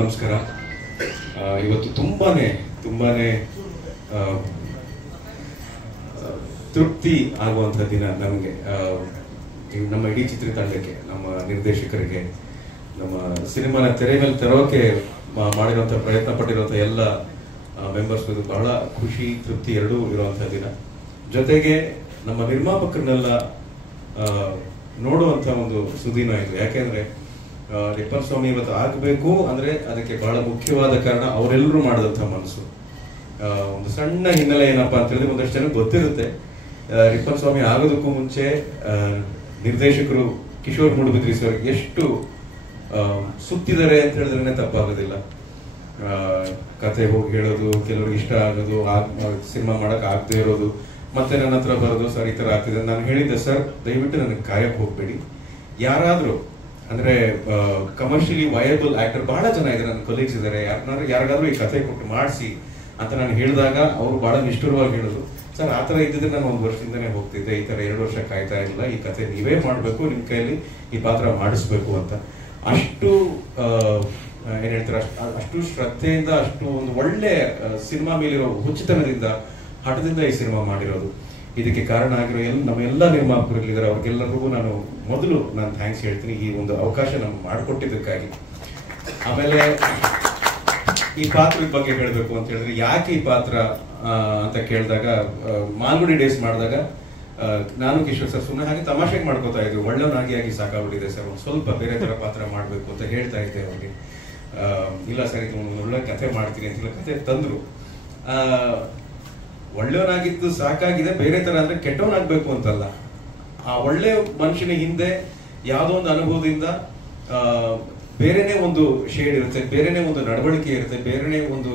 ನಮಸ್ಕಾರ. ಇವತ್ತು ತುಂಬಾನೇ ತೃಪ್ತಿ ಆಗುವಂತ ದಿನ ನಮಗೆ, ನಮ್ಮ ಇಡೀ ಚಿತ್ರತಂಡಕ್ಕೆ, ನಮ್ಮ ನಿರ್ದೇಶಕರಿಗೆ, ನಮ್ಮ ಸಿನಿಮಾನ ತೆರೆ ಮೇಲೆ ತರೋಕೆ ಮಾಡಿರುವಂತಹ ಪ್ರಯತ್ನ ಪಟ್ಟಿರುವಂತಹ ಎಲ್ಲ ಮೆಂಬರ್ಸ್ ಬಹಳ ಖುಷಿ ತೃಪ್ತಿ ಎರಡೂ ಇರುವಂತಹ ದಿನ. ಜೊತೆಗೆ ನಮ್ಮ ನಿರ್ಮಾಪಕರನ್ನೆಲ್ಲ ನೋಡುವಂತ ಒಂದು ಸುದಿನ ಇದು. ಯಾಕೆಂದ್ರೆ ರಿಪ್ಪನ್ ಸ್ವಾಮಿ ಇವತ್ತು ಆಗಬೇಕು ಅಂದ್ರೆ ಅದಕ್ಕೆ ಬಹಳ ಮುಖ್ಯವಾದ ಕಾರಣ ಅವರೆಲ್ಲರೂ ಮಾಡಿದಂತ ಮನಸ್ಸು. ಒಂದು ಸಣ್ಣ ಹಿನ್ನೆಲೆ ಏನಪ್ಪಾ ಅಂತ ಹೇಳಿದ್ರೆ, ಒಂದಷ್ಟು ಜನಕ್ಕೆ ಗೊತ್ತಿರುತ್ತೆ, ರಿಪ್ಪನ್ ಸ್ವಾಮಿ ಆಗೋದಕ್ಕೂ ಮುಂಚೆ ನಿರ್ದೇಶಕರು ಕಿಶೋರ್ ಮೂಡುಬಿದ್ರಿ ಸರ್ ಎಷ್ಟು ಸುತ್ತಿದ್ದಾರೆ ಅಂತ ಹೇಳಿದ್ರೆ ತಪ್ಪಾಗೋದಿಲ್ಲ. ಕತೆ ಹೋಗಿ ಹೇಳೋದು, ಕೆಲವ್ರಿಗೆ ಇಷ್ಟ ಆಗೋದು, ಸಿನಿಮಾ ಮಾಡಕ್ ಆಗದೆ ಇರೋದು, ಮತ್ತೆ ನನ್ನ ಹತ್ರ ಬರೋದು, ಸರ್ ಈ ತರ ಆಗ್ತಿದೆ. ನಾನು ಹೇಳಿದ್ದೆ, ಸರ್ ದಯವಿಟ್ಟು ನನಗೆ ಕಾಯಕ್ ಹೋಗ್ಬೇಡಿ, ಯಾರಾದ್ರೂ ಅಂದ್ರೆ ಕಮರ್ಷಿಯಲಿ ವಯಬಲ್ ಆಕ್ಟರ್ ಬಹಳ ಜನ ಇದ್ದಾರೆ, ನನ್ನ ಕೊಲೀಗ್ಸ್ ಇದ್ದಾರೆ, ಯಾರಿಗಾದ್ರೂ ಈ ಕತೆ ಕೊಟ್ಟು ಮಾಡಿಸಿ ಅಂತ ನಾನು ಹೇಳಿದಾಗ ಅವರು ಬಹಳ ನಿಷ್ಠುರವಾಗಿ ಹೇಳೋದು, ಸರ್ ಆತರ ಇದ್ದಿದ್ರೆ ನಾನು 1 ವರ್ಷದಿಂದನೇ ಹೋಗ್ತಿದ್ದೆ, ಈ ತರ 2 ವರ್ಷ ಕಾಯ್ತಾ ಇಲ್ಲ, ಈ ಕತೆ ನೀವೇ ಮಾಡ್ಬೇಕು, ನಿಮ್ ಕೈಯಲ್ಲಿ ಈ ಪಾತ್ರ ಮಾಡಿಸ್ಬೇಕು ಅಂತ. ಅಷ್ಟು ಏನ್ ಹೇಳ್ತಾರೆ, ಅಷ್ಟು ಶ್ರದ್ಧೆಯಿಂದ, ಅಷ್ಟು ಒಂದು ಒಳ್ಳೆ ಸಿನಿಮಾ ಮೇಲಿರೋ ಹುಚ್ಚುತನದಿಂದ, ಹಠದಿಂದ ಈ ಸಿನಿಮಾ ಮಾಡಿರೋದು. ಇದಕ್ಕೆ ಕಾರಣ ಆಗಿರೋ ನಮ್ಮೆಲ್ಲ ನಿರ್ಮಾಪಕರಿದ್ದಾರೆ, ಅವ್ರಿಗೆಲ್ಲರಿಗೂ ನಾನು ಥ್ಯಾಂಕ್ಸ್ ಹೇಳ್ತೀನಿ ಈ ಒಂದು ಅವಕಾಶ ನಮ್ಗೆ ಮಾಡಿಕೊಟ್ಟಿದ್ದಕ್ಕಾಗಿ. ಆಮೇಲೆ ಈ ಪಾತ್ರದ ಬಗ್ಗೆ ಹೇಳಬೇಕು ಅಂತ ಹೇಳಿದ್ರೆ, ಯಾಕೆ ಈ ಪಾತ್ರ ಅಂತ ಕೇಳಿದಾಗ, ಮಾಲ್ಗುಡಿ ಡೇಸ್ ಮಾಡಿದಾಗ ನಾನು ಕಿಶೋರ್ ಸರ್ ಸುಮ್ಮನೆ ಹಾಗೆ ತಮಾಷೆಗೆ ಮಾಡ್ಕೋತಾ ಇದ್ರು, ಒಳ್ಳೆವನಾಗಿ ಸಾಕಾಗ್ಬಿಟ್ಟಿದೆ ಸರ್, ಒಂದು ಸ್ವಲ್ಪ ಬೇರೆ ತರ ಪಾತ್ರ ಮಾಡ್ಬೇಕು ಅಂತ ಹೇಳ್ತಾ ಇದ್ದೆ ಅವ್ರಿಗೆ. ಇಲ್ಲ ಸರ್, ಇದು ಒಂದು ಒಳ್ಳೆ ಕಥೆ ಮಾಡ್ತೀನಿ ಅಂತ ಕಥೆ ತಂದ್ರು. ಒಳ್ಳೆಯವನಾಗಿದ್ದು ಸಾಕಾಗಿದೆ, ಬೇರೆ ತರ ಅಂದ್ರೆ ಕೆಟ್ಟವನಾಗ್ಬೇಕು ಅಂತಲ್ಲ. ಆ ಒಳ್ಳೆ ಮನುಷ್ಯನ ಹಿಂದೆ ಯಾವುದೋ ಒಂದು ಅನುಭವದಿಂದ ಬೇರೆನೆ ಒಂದು ಶೇಡ್ ಇರುತ್ತೆ, ಬೇರೆನೆ ಒಂದು ನಡವಳಿಕೆ ಇರುತ್ತೆ, ಬೇರೆನೆ ಒಂದು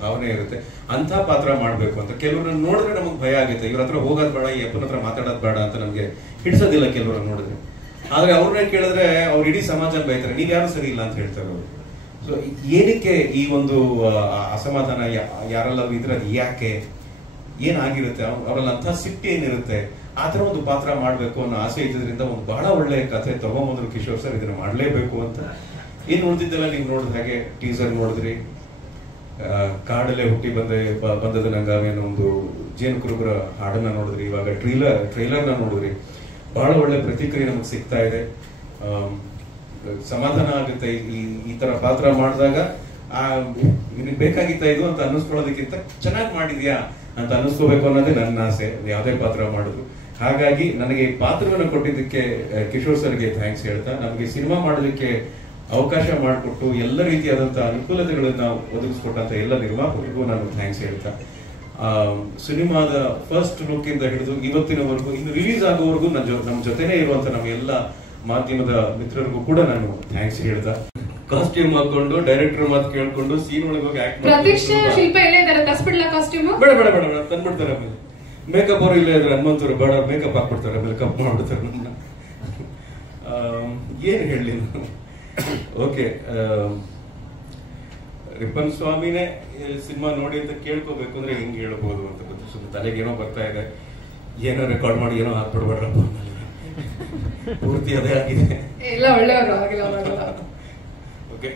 ಭಾವನೆ ಇರುತ್ತೆ. ಅಂತ ಪಾತ್ರ ಮಾಡ್ಬೇಕು ಅಂತ ಕೆಲವ್ರನ್ನ ನೋಡಿದ್ರೆ ನಮಗ್ ಭಯ ಆಗುತ್ತೆ, ಇವ್ರ ಹತ್ರ ಹೋಗೋದ್ ಬೇಡ, ಈ ಅಪ್ಪನ ಹತ್ರ ಮಾತಾಡೋದ್ ಬೇಡ ಅಂತ ನಮ್ಗೆ ಹಿಡಿಸೋದಿಲ್ಲ ಕೆಲವ್ರನ್ನ ನೋಡಿದ್ರೆ. ಆದ್ರೆ ಅವ್ರನ್ನ ಕೇಳಿದ್ರೆ ಅವ್ರು ಇಡೀ ಸಮಾಜ ಬೈತಾರೆ, ನೀವ್ ಯಾರು ಸರಿ ಇಲ್ಲ ಅಂತ ಹೇಳ್ತಾರೆ ಅವರು. ಸೊ ಏನಕ್ಕೆ ಈ ಒಂದು ಅಸಮಾಧಾನ ಯಾರೆಲ್ಲ ಇದ್ರೆ, ಅದು ಯಾಕೆ, ಏನಾಗಿರುತ್ತೆ, ಅವರಲ್ಲಿ ಅಂತ ಸಿಟ್ಟಿ ಏನಿರುತ್ತೆ, ಆತರ ಒಂದು ಪಾತ್ರ ಮಾಡ್ಬೇಕು ಅನ್ನೋ ಆಸೆ ಇದ್ದಿದ್ರಿಂದ ಒಂದು ಬಹಳ ಒಳ್ಳೆ ಕಥೆ ತಗೊಂಬಂದ್ರು ಕಿಶೋರ್ ಸರ್, ಇದನ್ನ ಮಾಡ್ಲೇಬೇಕು ಅಂತ. ಏನ್ ಉಳಿದಿದ್ದೆಲ್ಲ ನೀವು ನೋಡಿದ ಹಾಗೆ ಟೀಸರ್ ನೋಡಿದ್ರಿ, ಕಾಡಲ್ಲೇ ಹುಟ್ಟಿ ಬಂದದ ನಂಗಾವೇನೋ ಒಂದು ಜೇನು ಕುರುಬರ ಹಾಡನ್ನ ನೋಡಿದ್ರಿ, ಇವಾಗ ಟ್ರೈಲರ್ನ ನೋಡಿದ್ರಿ. ಬಹಳ ಒಳ್ಳೆ ಪ್ರತಿಕ್ರಿಯೆ ನಮಗೆ ಸಿಗ್ತಾ ಇದೆ. ಸಮಾಧಾನ ಆಗುತ್ತೆ ಈ ತರ ಪಾತ್ರ ಮಾಡಿದಾಗ. ನಿನಗೆ ಬೇಕಾಗಿತ್ತ ಇದು ಅಂತ ಅನ್ನಿಸ್ಕೊಳ್ಳೋದಕ್ಕಿಂತ ಚೆನ್ನಾಗಿ ಮಾಡಿದ್ಯಾ ಅಂತ ಅನ್ನಿಸ್ಕೋಬೇಕು ಅನ್ನೋದೇ ನನ್ನ ಆಸೆ, ಯಾವುದೇ ಪಾತ್ರ ಮಾಡಿದ್ರು. ಹಾಗಾಗಿ ನನಗೆ ಈ ಪಾತ್ರವನ್ನು ಕೊಟ್ಟಿದ್ದಕ್ಕೆ ಕಿಶೋರ್ ಸರ್ಗೆ ಥ್ಯಾಂಕ್ಸ್ ಹೇಳ್ತಾ, ನಮಗೆ ಸಿನಿಮಾ ಮಾಡೋದಕ್ಕೆ ಅವಕಾಶ ಮಾಡಿಕೊಟ್ಟು ಎಲ್ಲ ರೀತಿಯಾದಂತಹ ಅನುಕೂಲತೆಗಳನ್ನ ಒದಗಿಸ್ಕೊಟ್ಟಂತ ಎಲ್ಲ ನಿರ್ಮಾಪಕರಿಗೂ ನಾನು ಥ್ಯಾಂಕ್ಸ್ ಹೇಳ್ತಾ, ಸಿನಿಮಾದ ಫಸ್ಟ್ ಲುಕ್ ಇಂದ ಹಿಡಿದು ಇವತ್ತಿನವರೆಗೂ, ಇನ್ನು ರಿಲೀಸ್ ಆಗೋವರೆಗೂ ನಮ್ಮ ಜೊತೆನೇ ಇರುವಂತ ನಮ್ಮ ಎಲ್ಲ ಮಾಧ್ಯಮದ ಮಿತ್ರರಿಗೂ ಕೂಡ ನಾನು ಥ್ಯಾಂಕ್ಸ್ ಹೇಳ್ತಾ, ಕಾಸ್ಟ್ಯೂಮ್ ಹಾಕೊಂಡು ಡೈರೆಕ್ಟರ್ ಮಾತು ಕೇಳ್ಕೊಂಡು ಸೀನ್ ಒಳಗೆ ಹೋಗಿ ಆಕ್ಟ್ ಬೇಡ ತಂದ್ಬಿಡ್ತಾರೆ. ಆಮೇಲೆ ಮೇಕಪ್ ಅವರು ಇಲ್ಲೇ ಇದ್ರೆ ಹನುಮಂತರು ಬೇಡ ಮೇಕಪ್ ಹಾಕ್ಬಿಡ್ತಾರೆ, ಆಮೇಲೆ ಕಪ್ ಮಾಡ್ಬಿಡ್ತಾರೆ ನನ್ನ. ಏನ್ ಹೇಳಿ ನಾನು. ಓಕೆ, ರಿಪ್ಪನ್ ಸ್ವಾಮಿನೇ ಸಿನಿಮಾ ನೋಡಿ ಅಂತ ಕೇಳ್ಕೋಬೇಕು ಅಂದ್ರೆ ಹೆಂಗ್ ಹೇಳ್ಬೋದು ಅಂತ ಗೊತ್ತು. ಸುಮ್ಮನೆ ತಲೆಗೆ ಏನೋ ಬರ್ತಾ ಇದೆ, ಏನೋ ರೆಕಾರ್ಡ್ ಮಾಡಿ ಏನೋ ಹಾಕ್ಬಿಡ್ಬೇಡ್ರಪ್ಪ, ಪೂರ್ತಿ ಅದೇ ಆಗಿದೆ. ಎಲ್ಲ ಒಳ್ಳೆಯವರು ಆಗಿಲ್ಲ. ಓಕೆ,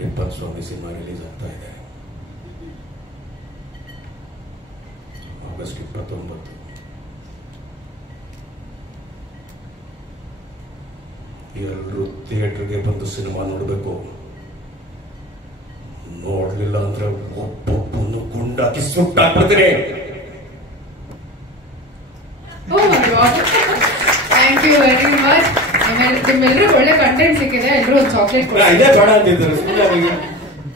ರಿಪ್ಪನ್ ಸ್ವಾಮಿ ಸಿನಿಮಾ ರಿಲೀಸ್ ಆಗ್ತಾ ಇದೆ ಆಗಸ್ಟ್ 29. ಎಲ್ಲರೂ ಥಿಯೇಟರ್ಗೆ ಬಂದು ಸಿನಿಮಾ ನೋಡಬೇಕು. ನೋಡ್ಲಿಲ್ಲ ಅಂದ್ರೆ ಒಬ್ಬೊಬ್ಬನು ಗುಂಡಾಕಿ ಸುಟ್ಟಾಕ್ಬಿಡ್ತೀನಿ. Thank you very much. ನಿಮ್ಮೆಲ್ಲರೂ ಒಳ್ಳೆ ಕಂಟೆಂಟ್ ಸಿಕ್ಕಿದೆ. ಎಲ್ಲರೂ ಒಂದು ಚಾಕ್ಲೇಟ್ ಇದೇ ಬೇಡ ಅಂತಿದ್ದಾರೆ, ಸುಮ್ಮನೆ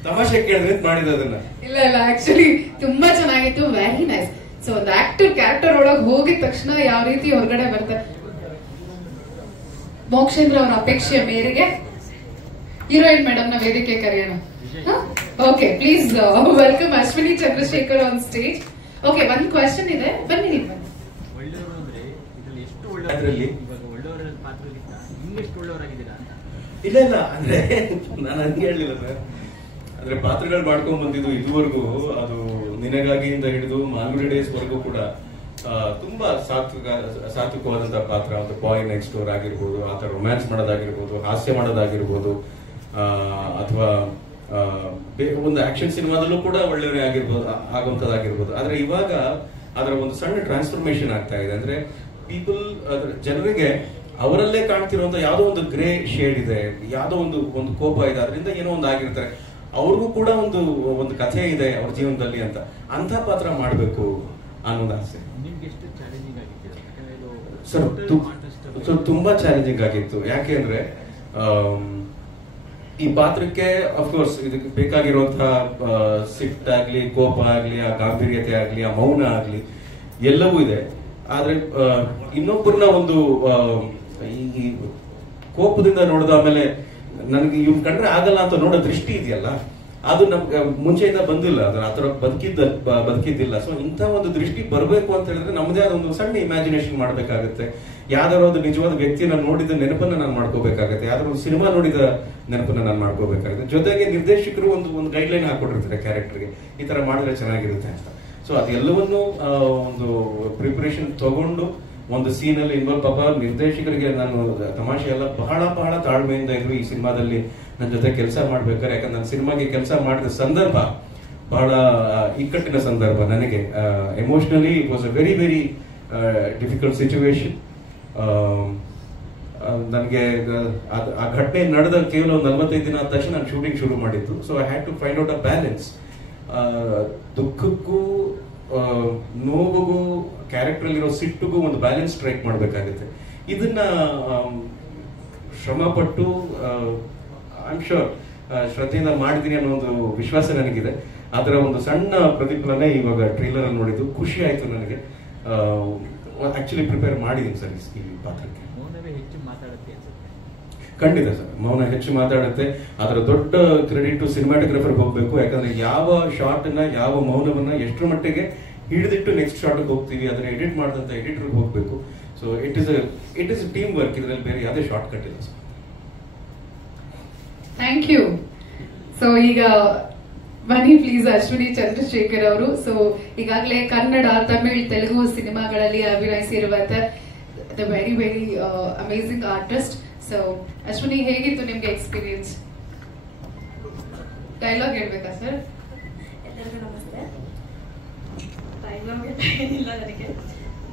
ತಮಾಷೆ ಕೇಳಿದ್ರೆ ಮಾಡಿದ ಅದನ್ನ. ಇಲ್ಲ ಆಕ್ಚುಲಿ ತುಂಬಾ ಚೆನ್ನಾಗಿತ್ತು, ವೆರಿ ನೈಸ್. ಸೊ ಒಂದು ಆಕ್ಟರ್ ಕ್ಯಾರೆಕ್ಟರ್ ಒಳಗೆ ಹೋಗಿದ ತಕ್ಷಣ ಯಾವ ರೀತಿ ಹೊರಗಡೆ ಬರ್ತಾರೆ. ಮೋಕ್ಷೇಂದ್ರ ಅವರ ಅಪೇಕ್ಷೆಯ ಮೇರೆಗೆ ಹೀರೋಯಿನ್ ಮೇಡಮ್ ನ ವೇದಿಕೆ ಕರೆಯೋಣ. Okay, please welcome Ashwini Chandrashekar on stage. Okay, ಒಂದು ಕ್ವೆಶ್ಚನ್ ಇದೆ, ಬನ್ನಿ ನೀವು ಬನ್ನಿ. ಒಳ್ಳೆಯವರು ಅಂದ್ರೆ ಇದ್ರಲ್ಲಿ ಎಷ್ಟು ಅದ್ರಲ್ಲಿ? ಇವಾಗ ಒಳ್ಳೆಯವರ ಪಾತ್ರಕ್ಕಿಂತ ಇನ್ನೆಷ್ಟು ಒಳ್ಳೆಯವರಾಗಿದ್ದೀರಾ ಅಂತ? ಇಲ್ಲ ಇಲ್ಲ, ಅಂದ್ರೆ ನಾನು ಹಂಗೆ ಹೇಳಲಿಲ್ಲ ಸರ್. ಅಂದ್ರೆ ಪಾತ್ರಗಳು ಮಾಡ್ಕೊಂಡ್ ಬಂದಿದ್ದು ಇದುವರೆಗೂ, ಅದು ನಿನಗಾಗಿಯಿಂದ ಹಿಡಿದು ಮಾಲ್ಗುಡಿ ಡೇಸ್ ವರೆಗೂ ಕೂಡ ತುಂಬಾ ಸಾತ್ವಿಕವಾದಂತಹ ಪಾತ್ರ. ಒಂದು ಬಾಯ್ ನೆಕ್ಸ್ಟ್ ಡೋರ್ ಆಗಿರ್ಬೋದು, ಆತರ ರೊಮ್ಯಾನ್ಸ್ ಮಾಡೋದಾಗಿರ್ಬೋದು, ಹಾಸ್ಯ ಮಾಡೋದಾಗಿರ್ಬೋದು, ಅಥವಾ ಒಂದು ಆಕ್ಷನ್ ಸಿನಿಮಾದಲ್ಲೂ ಕೂಡ ಒಳ್ಳೆಯವರೇ ಆಗಿರ್ಬೋದು, ಆಗುವಂತದ್ದಾಗಿರ್ಬೋದು. ಆದ್ರೆ ಇವಾಗ ಅದರ ಒಂದು ಸಣ್ಣ ಟ್ರಾನ್ಸ್ಫಾರ್ಮೇಶನ್ ಆಗ್ತಾ ಇದೆ. ಅಂದ್ರೆ ಪೀಪಲ್, ಜನರಿಗೆ ಅವರಲ್ಲೇ ಕಾಣ್ತಿರುವಂತ ಯಾವುದೋ ಒಂದು ಗ್ರೇ ಶೇಡ್ ಇದೆ, ಯಾವುದೋ ಒಂದು ಕೋಪ ಇದೆ, ಅದರಿಂದ ಏನೋ ಒಂದು ಆಗಿರ್ತಾರೆ. ಅವ್ರಿಗೂ ಕೂಡ ಒಂದು ಕಥೆ ಇದೆ ಅವ್ರ ಜೀವನದಲ್ಲಿ ಅಂತ ಪಾತ್ರ ಮಾಡಬೇಕು ಅನ್ನೋದು ಆಸೆ. ನಿಮ್ಗೆ ಎಷ್ಟು ಚಾಲೆಂಜಿಂಗ್ ಆಗಿತ್ತು ಸರ್? ತುಂಬಾ ಚಾಲೆಂಜಿಂಗ್ ಆಗಿತ್ತು. ಯಾಕೆ ಅಂದ್ರೆ ಈ ಪಾತ್ರಕ್ಕೆ ಅಫ್ಕೋರ್ಸ್ ಇದಕ್ಕೆ ಬೇಕಾಗಿರುವಂತಹ ಸಿಟ್ಟಾಗ್ಲಿ, ಕೋಪ ಆಗ್ಲಿ, ಆ ಗಾಂಭೀರ್ಯತೆ ಆಗ್ಲಿ, ಆ ಮೌನ ಆಗ್ಲಿ, ಎಲ್ಲವೂ ಇದೆ. ಆದ್ರೆ ಇನ್ನೊಬ್ಬರನ್ನ ಒಂದು ಈ ಕೋಪದಿಂದ ನೋಡಿದ ಆಮೇಲೆ ನನಗೆ ಇವ್ ಕಂಡ್ರೆ ಆಗಲ್ಲ ಅಂತ ನೋಡೋ ದೃಷ್ಟಿ ಇದೆಯಲ್ಲ, ಅದು ನಮ್ಗೆ ಮುಂಚೆಯಿಂದ ಬಂದಿಲ್ಲ, ಅದರ ಆತರ ಬದುಕಿದ್ದಿಲ್ಲ. ಸೊ ಇಂಥ ಒಂದು ದೃಷ್ಟಿ ಬರಬೇಕು ಅಂತ ಹೇಳಿದ್ರೆ ನಮ್ಮದೇ ಆದ ಒಂದು ಸಣ್ಣ ಇಮ್ಯಾಜಿನೇಷನ್ ಮಾಡ್ಬೇಕಾಗತ್ತೆ. ಯಾವ್ದಾದ್ರು ಒಂದು ನಿಜವಾದ ವ್ಯಕ್ತಿನ ನೋಡಿದ ನೆನಪನ್ನ ನಾನು ಮಾಡ್ಕೋಬೇಕಾಗತ್ತೆ, ಯಾವ್ದಾದ್ರು ಒಂದು ಸಿನಿಮಾ ನೋಡಿದ ನೆನಪನ್ನ ನಾನು ಮಾಡ್ಕೋಬೇಕಾಗುತ್ತೆ. ಜೊತೆಗೆ ನಿರ್ದೇಶಕರು ಒಂದು ಗೈಡ್ ಲೈನ್ ಹಾಕೊಟ್ಟಿರ್ತಾರೆ ಕ್ಯಾರೆಕ್ಟರ್ಗೆ, ಈ ತರ ಮಾಡಿದ್ರೆ ಚೆನ್ನಾಗಿರುತ್ತೆ ಅಂತ. ಸೊ ಅದೆಲ್ಲವನ್ನು ಒಂದು ಪ್ರಿಪರೇಷನ್ ತಗೊಂಡು ಒಂದು ಸೀನ್ ಅಲ್ಲಿ ಇನ್ವಾಲ್ವ್. ಪಾಪ ನಿರ್ದೇಶಕರಿಗೆ ನಾನು ತಮಾಷೆ ಎಲ್ಲ ಬಹಳ ತಾಳ್ಮೆಯಿಂದ ಇದ್ರು ಈ ಸಿನಿಮಾದಲ್ಲಿ ನನ್ನ ಜೊತೆ ಕೆಲಸ ಮಾಡ್ಬೇಕಾದ್ರೆ. ಯಾಕಂದ್ರೆ ನಾನು ಸಿನಿಮಾಗೆ ಕೆಲಸ ಮಾಡಿದ ಸಂದರ್ಭ ಬಹಳ ಇಕ್ಕಟ್ಟಿನ ಸಂದರ್ಭ. ನನಗೆ emotionally it was a very difficult situation. ನನಗೆ ಆ ಘಟನೆ ನಡೆದ ಕೇವಲ 45 ದಿನ ಆದ ತಕ್ಷಣ ನಾನು ಶೂಟಿಂಗ್ ಶುರು ಮಾಡಿದ್ದು. So I had to find out a balance. ದುಃಖಕ್ಕೂ ನೋವಿಗೂ ಕ್ಯಾರೆಕ್ಟರ್ ಅಲ್ಲಿರೋ ಸಿಟ್ಟಿಗೂ ಒಂದು ಬ್ಯಾಲೆನ್ಸ್ ಸ್ಟ್ರೈಕ್ ಮಾಡ್ಬೇಕಾಗುತ್ತೆ. ಇದನ್ನ ಶ್ರಮ ಪಟ್ಟು ಐ ಆಮ್ ಶೋರ್ ಶ್ರದ್ಧೆಯಿಂದ ಮಾಡಿದೀನಿ ಅನ್ನೋ ಒಂದು ವಿಶ್ವಾಸ ನನಗಿದೆ. ಅದರ ಒಂದು ಸಣ್ಣ ಪ್ರತಿಫಲನೆ ಇವಾಗ ಟ್ರೈಲರ್ ಅಲ್ಲಿ ನೋಡಿದ್ದು ಖುಷಿ ಆಯ್ತು ನನಗೆ. ಆಕ್ಚುಲಿ ಪ್ರಿಪೇರ್ ಮಾಡಿದೀನಿ ಸರ್ ಈ ಪಾತ್ರಕ್ಕೆ. ಮೌನವೇ ಹೆಚ್ಚು ಮಾತಾಡುತ್ತೆ ಅನ್ಸುತ್ತೆ. ಖಂಡಿತ ಸರ್, ಮೌನ ಹೆಚ್ಚು ಮಾತಾಡುತ್ತೆ. ಅದರ ದೊಡ್ಡ ಕ್ರೆಡಿಟ್ ಸಿನಿಮಾಟೋಗ್ರಫರ್ಗೆ ಹೋಗ್ಬೇಕು. ಯಾಕಂದ್ರೆ ಯಾವ ಶಾರ್ಟ್ ನ, ಯಾವ ಮೌನವನ್ನ ಎಷ್ಟರ ಮಟ್ಟಿಗೆ ಹಿಡಿದಿಟ್ಟು ನೆಕ್ಸ್ಟ್ ಶಾರ್ಟ್ ಹೋಗ್ತೀವಿ, ಅದನ್ನ ಎಡಿಟ್ ಮಾಡಿದಂತ ಎಡಿಟರ್ಗೆ ಹೋಗ್ಬೇಕು. So it is team work. ಇದರಲ್ಲಿ ಬೇರೆ ಯಾವುದೇ ಶಾರ್ಟ್ ಕಟ್ ಇಲ್ಲ ಸರ್. Thank you. ಸೊ ಈಗ ಬನ್ನಿ ಪ್ಲೀಸ್ ಅಶ್ವಿನಿ ಚಂದ್ರಶೇಖರ್ ಅವರು. ಸೊ ಈಗಾಗಲೇ ಕನ್ನಡ, ತಮಿಳ್, ತೆಲುಗು ಸಿನಿಮಾಗಳಲ್ಲಿ ಅಭಿನಯಿಸಿರುವಂತ very amazing artist. So Ashwini, ಹೇಗಿತ್ತು ನಿಮ್ಗೆ ಎಕ್ಸ್ಪೀರಿಯನ್ಸ್? ಡೈಲಾಗ್ ಹೇಳ್ಬೇಕಾ ಸರ್? ಎಲ್ಲರಿಗೂ ನಮಸ್ತೆ. ಡೈಲಾಗ್ ಏನಿಲ್ಲ ನನಗೆ.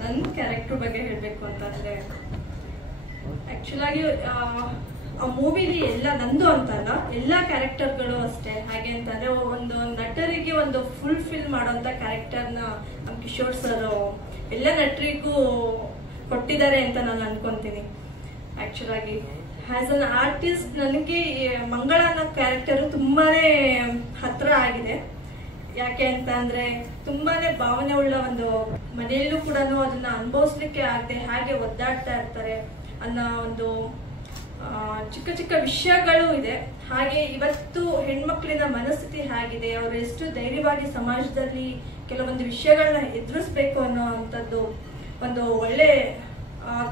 ನನ್ನ ಕ್ಯಾರೆಕ್ಟರ್ ಬಗ್ಗೆ ಹೇಳಬೇಕು ಅಂತಂದ್ರೆ, ಆಕ್ಚುಲ್ ಆಗಿ ಆ ಮೂವಿಲಿ ಎಲ್ಲ ನಂದು ಅಂತಲ್ಲ, ಎಲ್ಲ ಕ್ಯಾರೆಕ್ಟರ್ಗಳು ಅಷ್ಟೇ. ಹಾಗೆ ಅಂತಂದ್ರೆ ಒಂದು ನಟರಿಗೆ ಒಂದು ಫುಲ್ಫಿಲ್ ಮಾಡೋಂಥ ಕ್ಯಾರೆಕ್ಟರ್ನ ನಮ್ಮ ಕಿಶೋರ್ ಸರ್ ಎಲ್ಲ ನಟರಿಗೂ ಕೊಟ್ಟಿದ್ದಾರೆ ಅಂತ ನಾನು ಅನ್ಕೊಂತೀನಿ. ಆಕ್ಚುಲ್ ಆಗಿ ಆಸ್ ಅನ್ ಆರ್ಟಿಸ್ಟ್ ನನಗೆ ಮಂಗಳ ಅನ್ನೋ ಕ್ಯಾರೆಕ್ಟರ್ ತುಂಬಾನೇ ಹತ್ರ ಆಗಿದೆ. ಯಾಕೆ ಅಂತ ಅಂದ್ರೆ ತುಂಬಾನೇ ಭಾವನೆ ಉಳ್ಳ ಒಂದು ಮನೆಯಲ್ಲೂ ಕೂಡ ಅದನ್ನ ಅನುಭವಿಸ್ಲಿಕ್ಕೆ ಆಗದೆ ಹಾಗೆ ಒದ್ದಾಡ್ತಾ ಇರ್ತಾರೆ ಅನ್ನೋ ಒಂದು ಚಿಕ್ಕ ಚಿಕ್ಕ ವಿಷಯಗಳು ಇದೆ. ಹಾಗೆ ಇವತ್ತು ಹೆಣ್ಮಕ್ಳಿನ ಮನಸ್ಥಿತಿ ಹೇಗಿದೆ, ಅವರು ಎಷ್ಟು ಧೈರ್ಯವಾಗಿ ಸಮಾಜದಲ್ಲಿ ಕೆಲವೊಂದು ವಿಷಯಗಳನ್ನ ಎದುರಿಸ್ಬೇಕು ಅನ್ನೋ ಅಂಥದ್ದು ಒಂದು ಒಳ್ಳೆ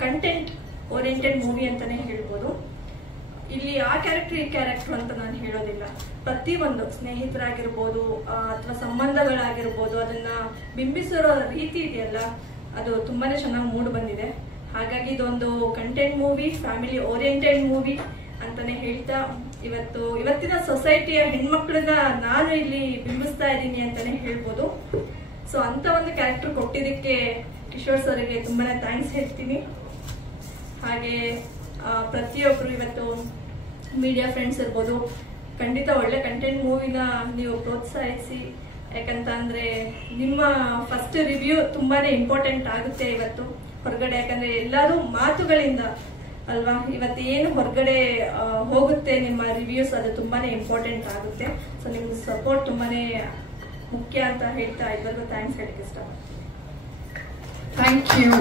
ಕಂಟೆಂಟ್ ಓರಿಯೆಂಟೆಡ್ ಮೂವಿ ಅಂತಾನೆ ಹೇಳ್ಬೋದು. ಇಲ್ಲಿ ಆ ಕ್ಯಾರೆಕ್ಟರ್ ಈ ಕ್ಯಾರೆಕ್ಟರ್ ಅಂತ ನಾನು ಹೇಳೋದಿಲ್ಲ. ಪ್ರತಿಯೊಂದು ಸ್ನೇಹಿತರಾಗಿರ್ಬೋದು ಅಥವಾ ಸಂಬಂಧಗಳಾಗಿರ್ಬೋದು, ಅದನ್ನ ಬಿಂಬಿಸಿರೋ ರೀತಿ ಇದೆಯಲ್ಲ, ಅದು ತುಂಬಾನೇ ಚೆನ್ನಾಗಿ ಮೂಡ್ ಬಂದಿದೆ. ಹಾಗಾಗಿ ಇದೊಂದು content movie, family oriented movie ಅಂತಾನೆ ಹೇಳ್ತಾ, ಇವತ್ತಿನ ಸೊಸೈಟಿಯ ಹೆಣ್ಮಕ್ಳನ್ನ ನಾನು ಇಲ್ಲಿ ಬಿಂಬಿಸ್ತಾ ಇದ್ದೀನಿ ಅಂತಾನೆ ಹೇಳ್ಬೋದು. ಸೊ ಅಂತ ಒಂದು ಕ್ಯಾರೆಕ್ಟರ್ ಕೊಟ್ಟಿದ್ದಕ್ಕೆ ಕಿಶೋರ್ ಸರ್ಗೆ ತುಂಬಾನೇ ಥ್ಯಾಂಕ್ಸ್ ಹೇಳ್ತೀನಿ. ಹಾಗೆ ಪ್ರತಿಯೊಬ್ರು ಇವತ್ತು ಮೀಡಿಯಾ ಫ್ರೆಂಡ್ಸ್ ಇರ್ಬೋದು, ಖಂಡಿತ ಒಳ್ಳೆ ಕಂಟೆಂಟ್ ಮೂವಿನ ನೀವು ಪ್ರೋತ್ಸಾಹಿಸಿ. ಯಾಕಂತ ಅಂದ್ರೆ ನಿಮ್ಮ ಫಸ್ಟ್ ರಿವ್ಯೂ ತುಂಬಾನೇ ಇಂಪಾರ್ಟೆಂಟ್ ಆಗುತ್ತೆ ಇವತ್ತು ಹೊರಗಡೆ. ಯಾಕಂದ್ರೆ ಎಲ್ಲರೂ ಮಾತುಗಳಿಂದ ಅಲ್ವಾ ಇವತ್ತು ಏನು ಹೊರಗಡೆ ಹೋಗುತ್ತೆ ನಿಮ್ಮ ರಿವ್ಯೂಸ್, ಅದು ತುಂಬಾನೇ ಇಂಪಾರ್ಟೆಂಟ್ ಆಗುತ್ತೆ. ಸೊ ನಿಮ್ಗೆ ಸಪೋರ್ಟ್ ತುಂಬಾನೇ ಮುಖ್ಯ ಅಂತ ಹೇಳ್ತಾ ಇಬ್ಬರಿಗೂ ಥ್ಯಾಂಕ್ಸ್ ಹೇಳಕ್ಕೆ ಇಷ್ಟಪಡ್ತೀನಿ. Thank you.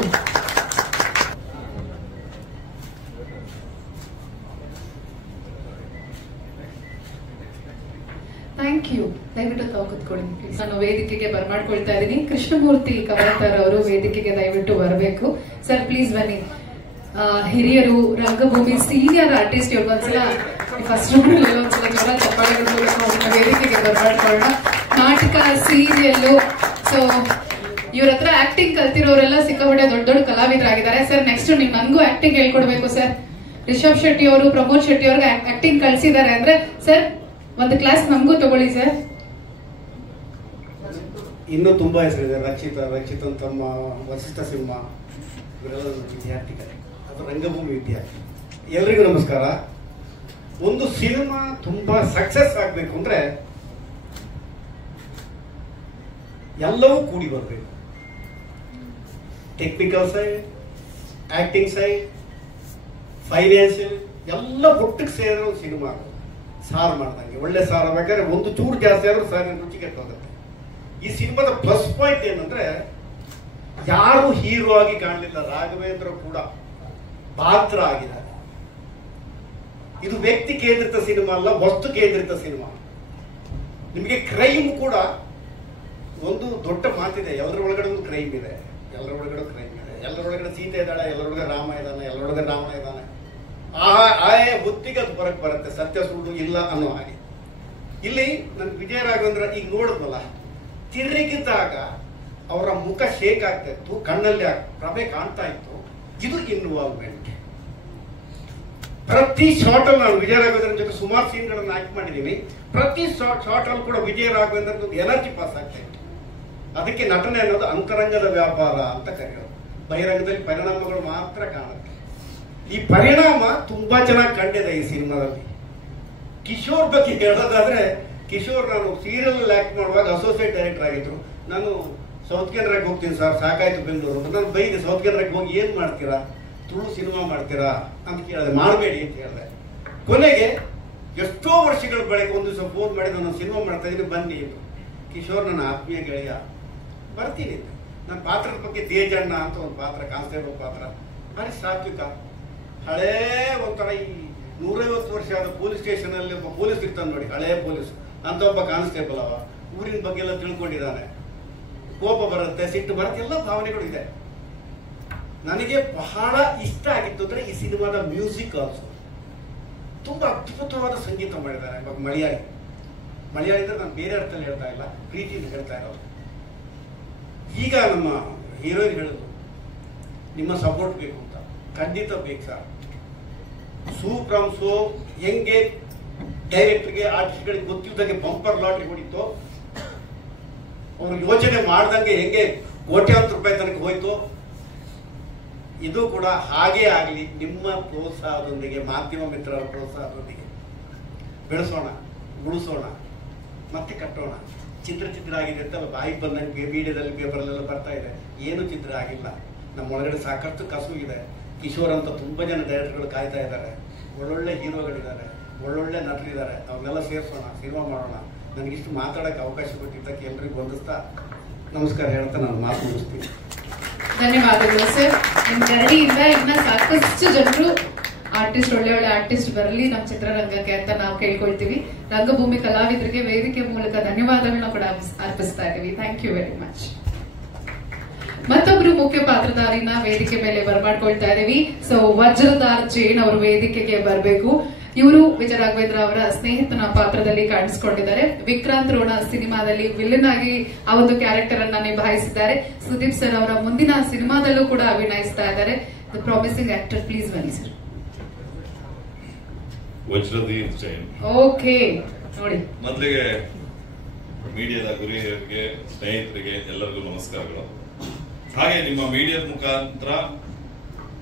Thank you. ದಯವಿಟ್ಟು ತಾವು ಕುತ್ಕೊಳ್ಳಿ ಪ್ಲೀಸ್. ನಾನು ವೇದಿಕೆಗೆ ಬರ್ಮಾಡ್ಕೊಳ್ತಾ ಇದ್ದೀನಿ. ಕೃಷ್ಣಮೂರ್ತಿ ಕವಲ್ತಾರ್ ಅವರು ವೇದಿಕೆಗೆ ದಯವಿಟ್ಟು ಬರಬೇಕು ಸರ್, ಪ್ಲೀಸ್ ಬನ್ನಿ. ಹಿರಿಯರು, ರಂಗಭೂಮಿ ಸೀನಿಯರ್ ಆರ್ಟಿಸ್ಟ್, ಇವ್ರಿಗೊಂದ್ಸಲ ಫಸ್ಟ್ ಒಂದ್ಸಲ ಜೋರ ಚಪ್ಪಾಳೆಗಳ ಮೂಲಕ ಅವ್ರನ್ನ ವೇದಿಕೆಗೆ ಬರ್ಮಾಡ್ಕೊಳ್ಳೋಣ. ನಾಟಕ, ಸೀರಿಯಲ್, ಸೊ ಇವ್ರ ಹತ್ರ ಆಕ್ಟಿಂಗ್ ಕಲ್ತಿರೋರೆಲ್ಲ ಸಿಕ್ಕಾಪಟ್ಟೆ ದೊಡ್ಡ ದೊಡ್ಡ ಕಲಾವಿದರಾಗಿದ್ದಾರೆ ಸರ್. ನೆಕ್ಸ್ಟ್ ನೀವು ನನ್ಗೂ ಆಕ್ಟಿಂಗ್ ಹೇಳ್ಕೊಡ್ಬೇಕು ಸರ್. ರಿಷಬ್ ಶೆಟ್ಟಿ ಅವರು, ಪ್ರಮೋದ್ ಶೆಟ್ಟಿ ಅವ್ರಿಗೆ ಆಕ್ಟಿಂಗ್ ಕಲ್ಸಿದ್ದಾರೆ ಅಂದ್ರೆ ಸರ್ ಒಂದು ಕ್ಲಾಸ್ ನಮಗೂ ತಗೊಳ್ಳಿ ಸರ್. ಇನ್ನೂ ತುಂಬಾ ಹೆಸರಿದೆ. ರಕ್ಷಿತನ್ ತಮ್ಮ, ವಸಿಷ್ಠ ಸಿಂಹ, ಇವರೆಲ್ಲ ವಿದ್ಯಾರ್ಥಿಗಳೇ, ಅದು ರಂಗಭೂಮಿ ವಿದ್ಯಾರ್ಥಿ. ಎಲ್ರಿಗೂ ನಮಸ್ಕಾರ. ಒಂದು ಸಿನಿಮಾ ತುಂಬಾ ಸಕ್ಸಸ್ ಆಗ್ಬೇಕು ಅಂದ್ರೆ ಎಲ್ಲವೂ ಕೂಡಿ ಬರಬೇಕು. Technical side, acting side, financial ಎಲ್ಲ ಒಟ್ಟಿಗೆ ಸೇರೋ ಸಿನಿಮಾ. ಸಾರು ಮಾಡ್ದಂಗೆ ಒಳ್ಳೆ ಸಾರು ಬೇಕಾದ್ರೆ ಒಂದು ಚೂರು ಜಾಸ್ತಿ ಆದ್ರೂ ಸಾರಿನ ರುಚಿ ಕೆಟ್ಟೋಗುತ್ತೆ. ಈ ಸಿನಿಮಾದ ಪ್ಲಸ್ ಪಾಯಿಂಟ್ ಏನಂದ್ರೆ ಯಾರು ಹೀರೋ ಆಗಿ ಕಾಣಲಿಲ್ಲ, ರಾಘವೇಂದ್ರ ಕೂಡ ಪಾತ್ರ ಆಗಿದ್ದಾರೆ. ಇದು ವ್ಯಕ್ತಿ ಕೇಂದ್ರಿತ ಸಿನಿಮಾ ಅಲ್ಲ, ವಸ್ತು ಕೇಂದ್ರಿತ ಸಿನಿಮಾ. ನಿಮಗೆ ಕ್ರೈಮ್ ಕೂಡ ಒಂದು ದೊಡ್ಡ ಮಾತಿದೆ, ಎಲ್ಲರ ಒಳಗಡೆ ಒಂದು ಕ್ರೈಮ್ ಇದೆ, ಎಲ್ಲರ ಒಳಗಡೆ ಕ್ರೈಮ್ ಇದೆ. ಎಲ್ಲರ ಒಳಗಡೆ ಸೀತೆ ಇದ್ದಾಳೆ, ಎಲ್ಲರೊಳಗೆ ರಾಮ ಇದ್ದಾನೆ, ಎಲ್ಲರೊಳಗೆ ರಾವಣ ಇದ್ದಾನೆ. ಆಯಾ ಬುದ್ಧಿಗೆ ಅದು ಹೊರಗೆ ಬರುತ್ತೆ, ಸತ್ಯ ಸುಳ್ಳು ಇಲ್ಲ ಅನ್ನೋ ಹಾಗೆ. ಇಲ್ಲಿ ನನ್ ವಿಜಯ ರಾಘವೇಂದ್ರ ಈಗ ನೋಡಿದ್ವಲ್ಲ, ತಿರುಗಿದಾಗ ಅವರ ಮುಖ ಶೇಕ್ ಆಗ್ತಾ ಇತ್ತು, ಕಣ್ಣಲ್ಲಿ ಪ್ರಭೆ ಕಾಣ್ತಾ ಇತ್ತು. ಇದು ಇನ್ವಾಲ್ವ್ಮೆಂಟ್. ಪ್ರತಿ ಶಾರ್ಟ್ ಅಲ್ಲಿ ನಾನು ವಿಜಯ ರಾಘವೇಂದ್ರ ಜೊತೆ ಸುಮಾರು ಸೀನ್ಗಳನ್ನು ಆಕ್ಟ್ ಮಾಡಿದ್ದೀನಿ. ಪ್ರತಿ ಶಾರ್ಟ್ ಅಲ್ಲಿ ಕೂಡ ವಿಜಯ ರಾಘವೇಂದ್ರ ಎನರ್ಜಿ ಪಾಸ್ ಆಗ್ತಾ ಇತ್ತು. ಅದಕ್ಕೆ ನಟನೆ ಅನ್ನೋದು ಅಂತರಂಗದ ವ್ಯಾಪಾರ ಅಂತ ಕರೆಯೋದು. ಬಹಿರಂಗದಲ್ಲಿ ಪರಿಣಾಮಗಳು ಮಾತ್ರ ಕಾಣುತ್ತೆ. ಈ ಪರಿಣಾಮ ತುಂಬಾ ಚೆನ್ನಾಗಿ ಕಂಡಿದೆ ಈ ಸಿನಿಮಾದಲ್ಲಿ. ಕಿಶೋರ್ ಬಗ್ಗೆ ಹೇಳೋದಾದ್ರೆ, ಕಿಶೋರ್ ನಾನು ಸೀರಿಯಲ್ ಆಕ್ಟ್ ಮಾಡುವಾಗ ಅಸೋಸಿಯೇಟ್ ಡೈರೆಕ್ಟರ್ ಆಗಿದ್ರು. ನಾನು ಸೌತ್ ಕೆನರಾಗೆ ಹೋಗ್ತೀನಿ ಸರ್, ಸಾಕಾಯ್ತು ಬೆಂಗಳೂರು. ನಾನು ಬೈದೆ, ಸೌತ್ ಕೆನರಾಗೆ ಹೋಗಿ ಏನ್ ಮಾಡ್ತೀರಾ, ತುಳು ಸಿನಿಮಾ ಮಾಡ್ತೀರಾ ಅಂತ ಕೇಳಿದೆ. ಮಾಡಬೇಡಿ ಅಂತ ಹೇಳಿದೆ. ಕೊನೆಗೆ ಎಷ್ಟೋ ವರ್ಷಗಳ ಬಳಿಕ ಒಂದು ದಿವಸ ಫೋನ್ ಮಾಡಿ ನಾನು ಸಿನಿಮಾ ಮಾಡ್ತಾ ಇದ್ದೀನಿ ಬನ್ನಿ ಅಂತ. ಕಿಶೋರ್ ನನ್ನ ಆತ್ಮೀಯ ಗೆಳೆಯ, ಬರ್ತೀನಿ. ನನ್ನ ಪಾತ್ರದ ಬಗ್ಗೆ ತೇಜಣ್ಣ ಅಂತ ಒಂದು ಪಾತ್ರ, ಕಾನ್ಸ್ಟೇಬಲ್ ಪಾತ್ರ, ಭಾರಿ ಸಾತ್ವಿಕ, ಹಳೇ ಒಂಥರ ಈ 150 ವರ್ಷ ಆದ ಪೊಲೀಸ್ ಸ್ಟೇಷನ್ ಅಲ್ಲಿ ಒಬ್ಬ ಪೊಲೀಸ್ ಇರ್ತಾನೆ ನೋಡಿ, ಹಳೇ ಪೊಲೀಸ್ ಅಂತ ಒಬ್ಬ ಕಾನ್ಸ್ಟೇಬಲ್. ಅವ ಊರಿನ ಬಗ್ಗೆ ಎಲ್ಲ ತಿಳ್ಕೊಂಡಿದ್ದಾನೆ. ಕೋಪ ಬರುತ್ತೆ, ಸಿಟ್ಟು ಬರುತ್ತೆ, ಎಲ್ಲ ಭಾವನೆಗಳು ಇದೆ. ನನಗೆ ಬಹಳ ಇಷ್ಟ ಆಗಿತ್ತು ಅಂದ್ರೆ ಈ ಸಿನಿಮಾದ ಮ್ಯೂಸಿಕ್ ಆಲ್ಸೋ. ತುಂಬಾ ಅದ್ಭುತವಾದ ಸಂಗೀತ ಮಾಡಿದ್ದಾರೆ. ಇವಾಗ ಮಲಯಾಳಿ ಅಂದ್ರೆ ನಾನು ಬೇರೆ ಅರ್ಥದಲ್ಲಿ ಹೇಳ್ತಾ ಇಲ್ಲ, ಪ್ರೀತಿಯಿಂದ ಹೇಳ್ತಾ ಇರೋದು. ಈಗ ನಮ್ಮ ಹೀರೋಯಿನ್ ಹೇಳಿದ್ರು ನಿಮ್ಮ ಸಪೋರ್ಟ್ ಬೇಕು ಅಂತ. ಖಂಡಿತ ಬೇಕು ಸರ್. ಫ್ರಮ್ ಸೋ ಹೆಂಗೆ ಡೈರೆಕ್ಟರ್ಗೆ, ಆರ್ಟಿಸ್ಟ್ಗಳಿಗೆ ಗೊತ್ತಿಲ್ಲದಂಗೆ ಬಂಪರ್ ಲಾಟ್ರಿ ಹೊಡಿತು, ಅವರು ಯೋಚನೆ ಮಾಡ್ದಂಗೆ ಹೆಂಗೆ ಕೋಟ್ಯಾಂತರ ರೂಪಾಯಿ ತನಕ ಹೋಯ್ತು, ಇದು ಕೂಡ ಹಾಗೇ ಆಗಲಿ. ನಿಮ್ಮ ಪ್ರೋತ್ಸಾಹದೊಂದಿಗೆ, ಮಾಧ್ಯಮ ಮಿತ್ರರ ಪ್ರೋತ್ಸಾಹದೊಂದಿಗೆ ಬೆಳೆಸೋಣ, ಉಳಿಸೋಣ, ಮತ್ತೆ ಕಟ್ಟೋಣ. ಚಿತ್ರ ಆಗಿದೆ ಅಂತ ಬಾಯಿಗೆ ಬಂದಂಗೆ ಮೀಡಿಯಾದಲ್ಲಿ, ಪೇಪರ್ಲೆಲ್ಲ ಬರ್ತಾ ಇದೆ. ಏನು ಚಿತ್ರ ಆಗಿಲ್ಲ. ನಮ್ಮ ಒಳಗಡೆ ಸಾಕಷ್ಟು ಕಸು ಇದೆ. ಕಿಶೋರ್ ಅಂತ ತುಂಬಾ ಜನ ಡೈರೆಕ್ಟರ್ಗಳು ಕಾಯ್ತಾ ಇದ್ದಾರೆ. ಒಳ್ಳೊಳ್ಳೆ ಹೀರೋಗಳಿದ್ದಾರೆ, ಒಳ್ಳೊಳ್ಳೆ ನಟರಿದ್ದಾರೆ. ಅವ್ರನ್ನೆಲ್ಲ ಸೇರಿಸೋಣ, ಸಿನಿಮಾ ಮಾಡೋಣ. ನನಗಿಷ್ಟು ಮಾತಾಡೋಕ್ಕೆ ಅವಕಾಶ ಕೊಟ್ಟಿದ್ದಕ್ಕೆ ಎಲ್ರಿಗೂ ವಂದಿಸ್ತಾ ನಮಸ್ಕಾರ ಹೇಳ್ತಾ ನಾನು ಮಾತು ಮುಗಿಸ್ತೀನಿ. ಧನ್ಯವಾದಗಳು ಸರ್. ನಿಮ್ ಗರಡಿಯಿಂದ ಇನ್ನ ಸಾಕಷ್ಟು ಜನರು ಆರ್ಟಿಸ್ಟ್, ಒಳ್ಳೆ ಆರ್ಟಿಸ್ಟ್ ಬರಲಿ ನಮ್ಮ ಚಿತ್ರರಂಗಕ್ಕೆ ಅಂತ ನಾವು ಕೇಳ್ಕೊಳ್ತೀವಿ. ರಂಗಭೂಮಿ ಕಲಾವಿದರಿಗೆ ವೇದಿಕೆ ಮೂಲಕ ಧನ್ಯವಾದಗಳನ್ನ ಕೂಡ ಅರ್ಪಿಸ್ತಾ ಇದ್ದೀವಿ. Thank you very much. ಮತ್ತೊಬ್ರು ಮುಖ್ಯ ಪಾತ್ರಧಾರಿನ ವೇದಿಕೆ ಮೇಲೆ ಬರ್ಮಾಡ್ಕೊಳ್ತಾ ಇದೀವಿ. ಸೊ ವಜ್ರಧಾರ್ ಜೈನ್ ಅವರು ವೇದಿಕೆಗೆ ಬರಬೇಕು. ಇವರು ವಿಜಯ ರಾಘವೇಂದ್ರ ಅವರ ಸ್ನೇಹಿತನ ಪಾತ್ರದಲ್ಲಿ ಕಾಣಿಸಿಕೊಂಡಿದ್ದಾರೆ. ವಿಕ್ರಾಂತ್ ರೋಣ ಸಿನಿಮಾದಲ್ಲಿ ವಿಲನ್ ಆಗಿ ಆ ಒಂದು ಕ್ಯಾರೆಕ್ಟರ್ ಅನ್ನ ನಿಭಾಯಿಸಿದ್ದಾರೆ. ಸುದೀಪ್ ಸರ್ ಅವರ ಮುಂದಿನ ಸಿನಿಮಾದಲ್ಲೂ ಕೂಡ ಅಭಿನಯಿಸ್ತಾ ಇದ್ದಾರೆ. ದ ಪ್ರಾಮಿಸಿಂಗ್ ಆಕ್ಟರ್, ಪ್ಲೀಸ್ ಬನ್ನಿ ಸರ್. ವಜ್ರಧೀರ್ ಜೈನ್. ಓಕೆ, ನೋಡಿ, ಮೊದಲಿಗೆ ಮೀಡಿಯಾದ ಗುರಿಯರಿಗೆ, ಸ್ನೇಹಿತರಿಗೆ ಎಲ್ಲರಿಗೂ ನಮಸ್ಕಾರಗಳು. ಹಾಗೆ ನಿಮ್ಮ ಮೀಡಿಯಾದ ಮುಖಾಂತರ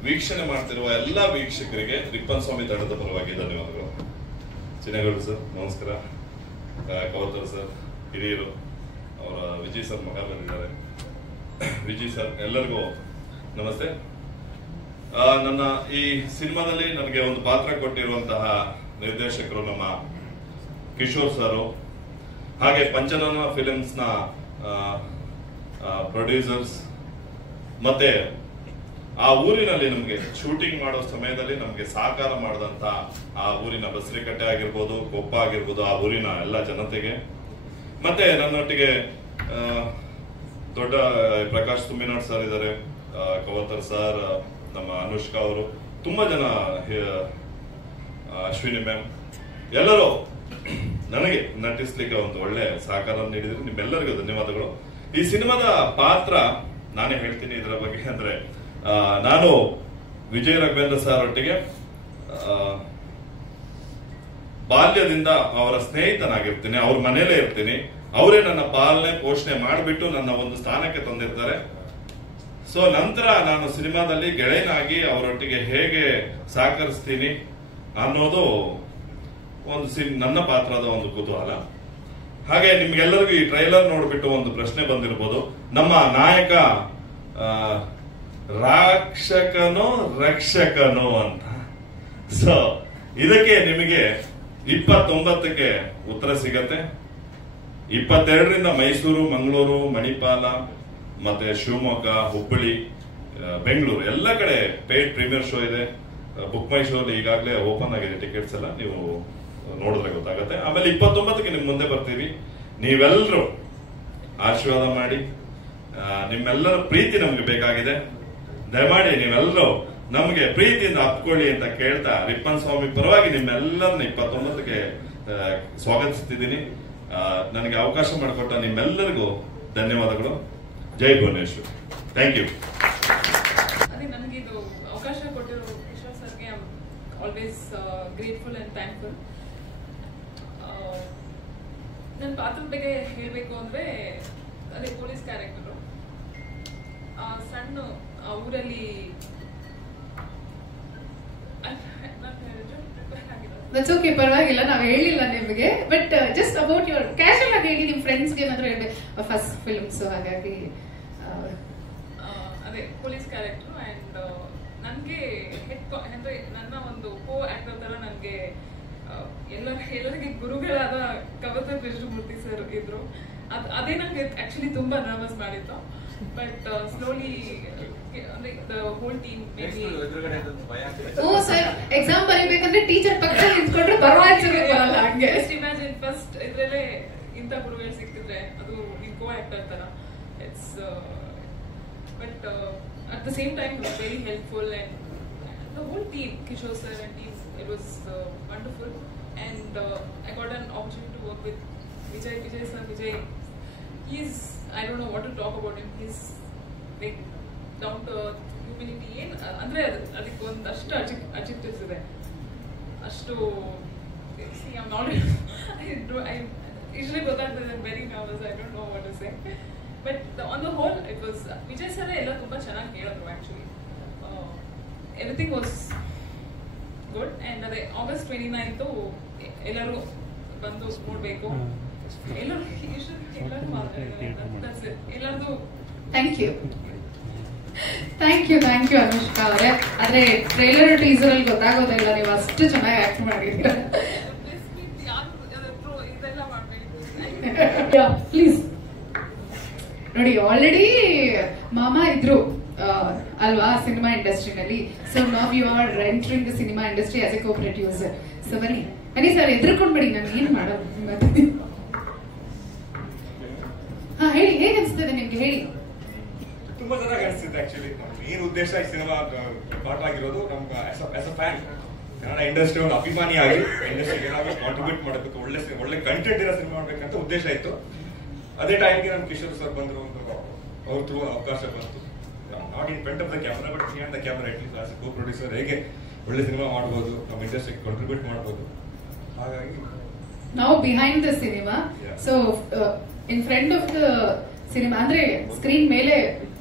ವೀಕ್ಷಣೆ ಮಾಡ್ತಿರುವ ಎಲ್ಲ ವೀಕ್ಷಕರಿಗೆ ರಿಪ್ಪನ್ ಸ್ವಾಮಿ ತಂಡದ ಪರವಾಗಿ ಧನ್ಯವಾದಗಳು. ಚಿನ್ನಗೌಡ ಸರ್ ನಮಸ್ಕಾರ, ಕವಲ್ತಾರ್ ಸರ್ ಹಿರಿಯರು, ಅವರ ವಿಜಯ್ ಸರ್ ಮಗ ಬಂದಿದ್ದಾರೆ. ವಿಜಯ್ ಸರ್ ಎಲ್ಲರಿಗೂ ನಮಸ್ತೆ. ನನ್ನ ಈ ಸಿನಿಮಾದಲ್ಲಿ ನನಗೆ ಒಂದು ಪಾತ್ರ ಕೊಟ್ಟಿರುವಂತಹ ನಿರ್ದೇಶಕರು ನಮ್ಮ ಕಿಶೋರ್ ಸರ್, ಹಾಗೆ ಪಂಚನನ ಫಿಲಿಮ್ಸ್ ನ ಪ್ರೊಡ್ಯೂಸರ್ಸ್, ಮತ್ತೆ ಆ ಊರಿನಲ್ಲಿ ನಮಗೆ ಶೂಟಿಂಗ್ ಮಾಡೋ ಸಮಯದಲ್ಲಿ ನಮಗೆ ಸಹಕಾರ ಮಾಡಿದಂತ ಆ ಊರಿನ ಬಸರಿಕಟ್ಟೆ ಆಗಿರ್ಬೋದು, ಕೊಪ್ಪ ಆಗಿರ್ಬೋದು, ಆ ಊರಿನ ಎಲ್ಲ ಜನತೆಗೆ, ಮತ್ತೆ ನನ್ನೊಟ್ಟಿಗೆ ದೊಡ್ಡ ಪ್ರಕಾಶ್ ತುಮ್ಮಿನಾಡ್ ಸರ್ ಇದ್ದಾರೆ, ಕವತರ್ ಸರ್, ನಮ್ಮ ಅನುಷ್ಕಾ ಅವರು, ತುಂಬಾ ಜನ, ಅಶ್ವಿನಿ ಮ್ಯಾಮ್, ಎಲ್ಲರೂ ನನಗೆ ನಟಿಸ್ಲಿಕ್ಕೆ ಒಂದು ಒಳ್ಳೆ ಸಹಕಾರ ನೀಡಿದ್ರು. ನಿಮ್ಮೆಲ್ಲರಿಗೂ ಧನ್ಯವಾದಗಳು. ಈ ಸಿನಿಮಾದ ಪಾತ್ರ ನಾನೇ ಹೇಳ್ತೀನಿ ಇದರ ಬಗ್ಗೆ. ಅಂದ್ರೆ ನಾನು ವಿಜಯ್ ರಾಘವೇಂದ್ರ ಸರ್ ಒಟ್ಟಿಗೆ ಬಾಲ್ಯದಿಂದ ಅವರ ಸ್ನೇಹಿತನಾಗಿರ್ತೀನಿ, ಅವ್ರ ಮನೇಲೇ ಇರ್ತೀನಿ. ಅವರೇ ನನ್ನ ಪಾಲನೆ ಪೋಷಣೆ ಮಾಡಿಬಿಟ್ಟು ನನ್ನ ಒಂದು ಸ್ಥಾನಕ್ಕೆ ತಂದಿರ್ತಾರೆ. ಸೊ ನಂತರ ನಾನು ಸಿನಿಮಾದಲ್ಲಿ ಗೆಳೆಯನಾಗಿ ಅವರೊಟ್ಟಿಗೆ ಹೇಗೆ ಸಹಕರಿಸ್ತೀನಿ ಅನ್ನೋದು ಒಂದು ನನ್ನ ಪಾತ್ರದ ಒಂದು ಕುತೂಹಲ. ಹಾಗೆ ನಿಮ್ಗೆಲ್ಲರಿಗೂ ಈ ಟ್ರೈಲರ್ ನೋಡ್ಬಿಟ್ಟು ಒಂದು ಪ್ರಶ್ನೆ ಬಂದಿರಬಹುದು, ನಮ್ಮ ನಾಯಕ ರಾಕ್ಷಕನೋ ರಕ್ಷಕನೋ ಅಂತ. ಸೊ ಇದಕ್ಕೆ ನಿಮಗೆ 29ಕ್ಕೆ ಉತ್ತರ ಸಿಗತ್ತೆ. 22ರಿಂದ ಮೈಸೂರು, ಮಂಗಳೂರು, ಮಣಿಪಾಲ, ಮತ್ತೆ ಶಿವಮೊಗ್ಗ, ಹುಬ್ಬಳ್ಳಿ, ಬೆಂಗಳೂರು ಎಲ್ಲ ಕಡೆ ಪೇಡ್ ಪ್ರೀಮಿಯರ್ ಶೋ ಇದೆ. ಬುಕ್ ಮೈ ಶೋ ಈಗಾಗಲೇ ಓಪನ್ ಆಗಿದೆ, ಟಿಕೆಟ್ಸ್ ಎಲ್ಲ ನೀವು ನೋಡಿದ್ರೆ ಗೊತ್ತಾಗುತ್ತೆ. ಆಮೇಲೆ 29ಕ್ಕೆ ನಿಮ್ ಮುಂದೆ ಬರ್ತೀವಿ. ನೀವೆಲ್ಲರೂ ಆಶೀರ್ವಾದ ಮಾಡಿ, ನಿಮ್ಮೆಲ್ಲರ ಪ್ರೀತಿ ನಮ್ಗೆ ಬೇಕಾಗಿದೆ. ದಯಮಾಡಿ ನೀವೆಲ್ಲರೂ ನಮ್ಗೆ ಪ್ರೀತಿಯಿಂದ ಅಪ್ಕೊಳ್ಳಿ ಅಂತ ಕೇಳ್ತಾ ರಿಪ್ಪನ್ ಸ್ವಾಮಿ ಪರವಾಗಿ ನಿಮ್ಮೆಲ್ಲರನ್ನ 29ಕ್ಕೆ ಸ್ವಾಗತಿಸ್ತಿದ್ದೀನಿ. ನನಗೆ ಅವಕಾಶ ಮಾಡಿಕೊಟ್ಟ ನಿಮ್ಮೆಲ್ಲರಿಗೂ ಧನ್ಯವಾದಗಳು. ಜೈ ಭುವನೇಶ್ವರ್. Thank you. ಅದೇ ನನಗೆ ಇದು ಅವಕಾಶ ಕೊಟ್ಟಿರೋ ಕಿಶೋರ್ ಸರ್ಗೆ ಆಲ್ವೇಸ್ ಗ್ರೇಟ್ಫುಲ್ ಅಂಡ್ ಥ್ಯಾಂಕ್ಫುಲ್. ನನ್ನ ಪಾತ್ರದ ಬಗ್ಗೆ ಹೇಳಬೇಕು ಅಂದ್ರೆ ಅದೇ ಪೊಲೀಸ್ ಕ್ಯಾರೆಕ್ಟರು. ಸಣ್ಣ ಊರಲ್ಲಿ ದಟ್ಸ್ ಓಕೆ, ಪರವಾಗಿಲ್ಲ, ನಾವು ಹೇಳಿಲ್ಲ ನಿಮಗೆ. But just about your casual ಆಗಿ ಹೇಳಿ, ನಿಮ್ ಫ್ರೆಂಡ್ಸ್ಗೆ ಏನಾದ್ರು ಹೇಳ್ಬೇಕು. ಫಸ್ಟ್ ಫಿಲ್ಮ್ಸ್, ಹಾಗಾಗಿ ಅದೇ ಪೊಲೀಸ್ ಕ್ಯಾರೆಕ್ಟರ್. ಅಂಡ್ ನನಗೆ ಅಂದ್ರೆ ನನ್ನ ಒಂದು ಕೋ ಆಕ್ಟರ್ ತರ ನನಗೆ ಎಲ್ಲರಿಗೆ ಗುರುಗಳಾದ ಕವತರ್ ಕೃಷ್ಣಮೂರ್ತಿ ಸರ್ ಇದ್ರು. ಅದೇ ನಂಗೆ ಆಕ್ಚುಲಿ ತುಂಬಾ ನರ್ವಸ್ ಮಾಡಿತ್ತು. But slowly the whole team maybe sir exam ಬರೀಬೇಕಂದ್ರೆ ಟೀಚರ್ ಪಕ್ಕ ನಿಂತ್ಕೊಂಡ್ರೆ ಬರಲ್ಲ. ಹಂಗೆ just imagine first ಇದ್ರಲ್ಲೇ ಇಂಥ ಗುರುಗಳು ಸಿಕ್ತಿದ್ರೆ ಅದು ನಿನ್ ಕೋ ಆಕ್ಟರ್ ತರ. It's but at the same time very helpful, and the whole team, Kishore sir and team, it was wonderful. And I got an opportunity to work with Vijay sir. Vijay, he's, I don't know what to talk about him. He's like down to humility. ಅಂದ್ರೆ ಅದಕ್ಕೆ ಒಂದಷ್ಟು adjectives ಇದೆ. ಅಷ್ಟು usually ಗೊತ್ತಾಗ್ತದೆ. I'm very nervous. I don't know what to say. But on the whole, it was Vijay sir ಎಲ್ಲ ತುಂಬಾ ಚೆನ್ನಾಗಿ ಹೇಳಿದ್ರು. Actually, everything was good. And ಅದೇ August 29th ಎಲ್ಲರೂ ಬಂದು ನೋಡ್ಬೇಕು. ಎಲ್ಲರೂ ಎಲ್ಲರದು ಥ್ಯಾಂಕ್ ಯು ಅನುಷ್ಕಾ ಅವರೇ. ಆದ್ರೆ ಟ್ರೈಲರ್ ಟೀಸರ್ ಅಲ್ಲಿ ಗೊತ್ತಾಗೋದಿಲ್ಲ, ನೀವು ಅಷ್ಟು ಚೆನ್ನಾಗಿ ಆಕ್ಟ್ ಮಾಡಿದ್ದೀರಾ. ಇದೆಲ್ಲ ಮಾಡ್ಬೇಕು ಪ್ಲೀಸ್ ನೋಡಿ, ಆಲ್ರೆಡಿ ಮಾಮ ಇದ್ರು ಅಲ್ವಾ ಸಿನಿಮಾ ಇಂಡಸ್ಟ್ರಿನಲ್ಲಿ. ಸೊ ನಾವ್ you are entering the cinema industry as a co producer. So ಬನ್ನಿ ಸರ್, ಎದ್ರಕೊಂಡ್ಬಿಡಿ, ನಾನು ಏನ್ ಮಾಡೋದು. ಹಾ ಹೇಳಿ, ಹೇಗೆ ಅನ್ಸ್ತದೆ ನಿಮ್ಗೆ? ಹೇಳಿ. ತುಂಬಾ ಚೆನ್ನಾಗಿ ಅನಿಸ್ತಿದೆ. ಆಕ್ಚುಲಿ ಏನ್ ಉದ್ದೇಶ ಈ ಸಿನಿಮಾ ಪಾರ್ಟ್ ಆಗಿರೋದು, ನಮ್ಗೆ as a fan, Kannada industry ಒಂದು ಅಭಿಮಾನಿಯಾಗಿ ಇಂಡಸ್ಟ್ರಿಗೆ ಏನಾದ್ರು ಕಾಂಟ್ರಿಬ್ಯೂಟ್ ಮಾಡಬೇಕು, ಒಳ್ಳೆ ಕಂಟೆಂಟ್ ಇರೋ ಸಿನಿಮಾ ಮಾಡ್ಬೇಕಂತ ಉದ್ದೇಶ ಇತ್ತು. ಅದೇ ಟೈಮ್ಗೆ ನಮ್ ಕಿಶೋರ್ ಸರ್ ಬಂದ್ರು, ಅವ್ರ ಥ್ರೂ ಅವಕಾಶ ಬಂತು. Not in front of the camera but behind the camera, at least as a co producer ಹೇಗೆ ಒಳ್ಳೆ ಸಿನಿಮಾ ಮಾಡ್ಬೋದು, ನಮ್ಮ ಇಂಡಸ್ಟ್ರಿಗೆ ಕಾಂಟ್ರಿಬ್ಯೂಟ್ ಮಾಡ್ಬೋದು. ಹಾಗಾಗಿ ನಾವು behind the cinema, so in front of the cinema ಅಂದ್ರೆ ಸ್ಕ್ರೀನ್ ಮೇಲೆ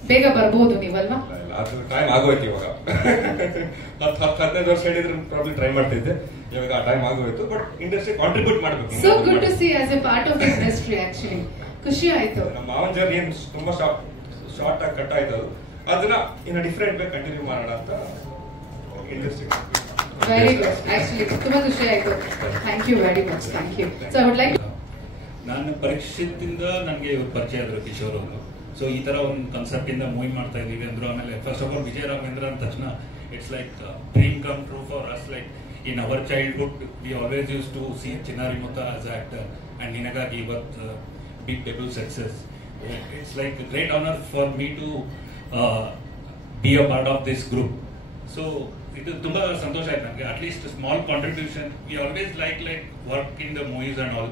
ಬೇಗ ಬರ್ಬೋದು ನೀವಲ್ವಾ? ಅದು ಟೈಮ್ ಆಗೋಯ್ತು ಇವಾಗ. 10-15 ವರ್ಷ ಹೇಳಿದ್ರೆ ಪ್ರಾಬ್ಲಿ ಟ್ರೈ ಮಾಡ್ತಿದ್ದೆ. ಇವಾಗ ಆ ಟೈಮ್ ಆಗೋಯ್ತು. ಬಟ್ ಇಂಡಸ್ಟ್ರಿ ಕಾಂಟ್ರಿಬ್ಯೂಟ್ ಮಾಡಬೇಕು. So good to see as a part of the industry. Actually ಖುಷಿ ಆಯ್ತು. ನಮ್ಮ ಮಾವನ್ ಜರ್ನಿ ಏನ್ ತುಂಬಾ ಶಾರ್ಟ್ ಆಗಿ ಕಟ್ ಆಯ್ತು, ಅದನ್ನ ಇನ್ನ ಡಿಫ್ರೆಂಟ್ ಆಗಿ ಕಂಟಿನ್ಯೂ ಮಾಡೋಣ ಅಂತ ಇಂಡಸ್ಟ್ರಿ. Very good. ಆಕ್ಚುಲಿ ತುಂಬಾ ಖುಷಿ ಆಯ್ತು. Thank you very much. Thank you. So I would like, ನಾನು ಪರೀಕ್ಷಿತಿಂದ ನನಗೆ ಇವ್ರು ಪರಿಚಯ ಆದ್ರು ಕಿಶೋರ್ ಅವರು. ಸೊ ಈ ತರ ಒಂದು ಕಾನ್ಸೆಪ್ಟ್ ಇಂದ ಮೂವಿ ಮಾಡ್ತಾ ಇದೀವಿ ಅಂದ್ರು. ಆಮೇಲೆ first of all Vijaya Raghavendra ಅಂದ ತಕ್ಷಣ it's like dream come true for us. Like in our childhood we always use to see Chinnari Mutha as actor, and ನಿನಗಾಗಿ ಇವತ್ತು big debut success. It's like a great honor for me to be a part of this group. So ಇದು ತುಂಬಾ ಸಂತೋಷ ಆಯ್ತು ನನಗೆ. At least small contribution. We always like work in the movies and all,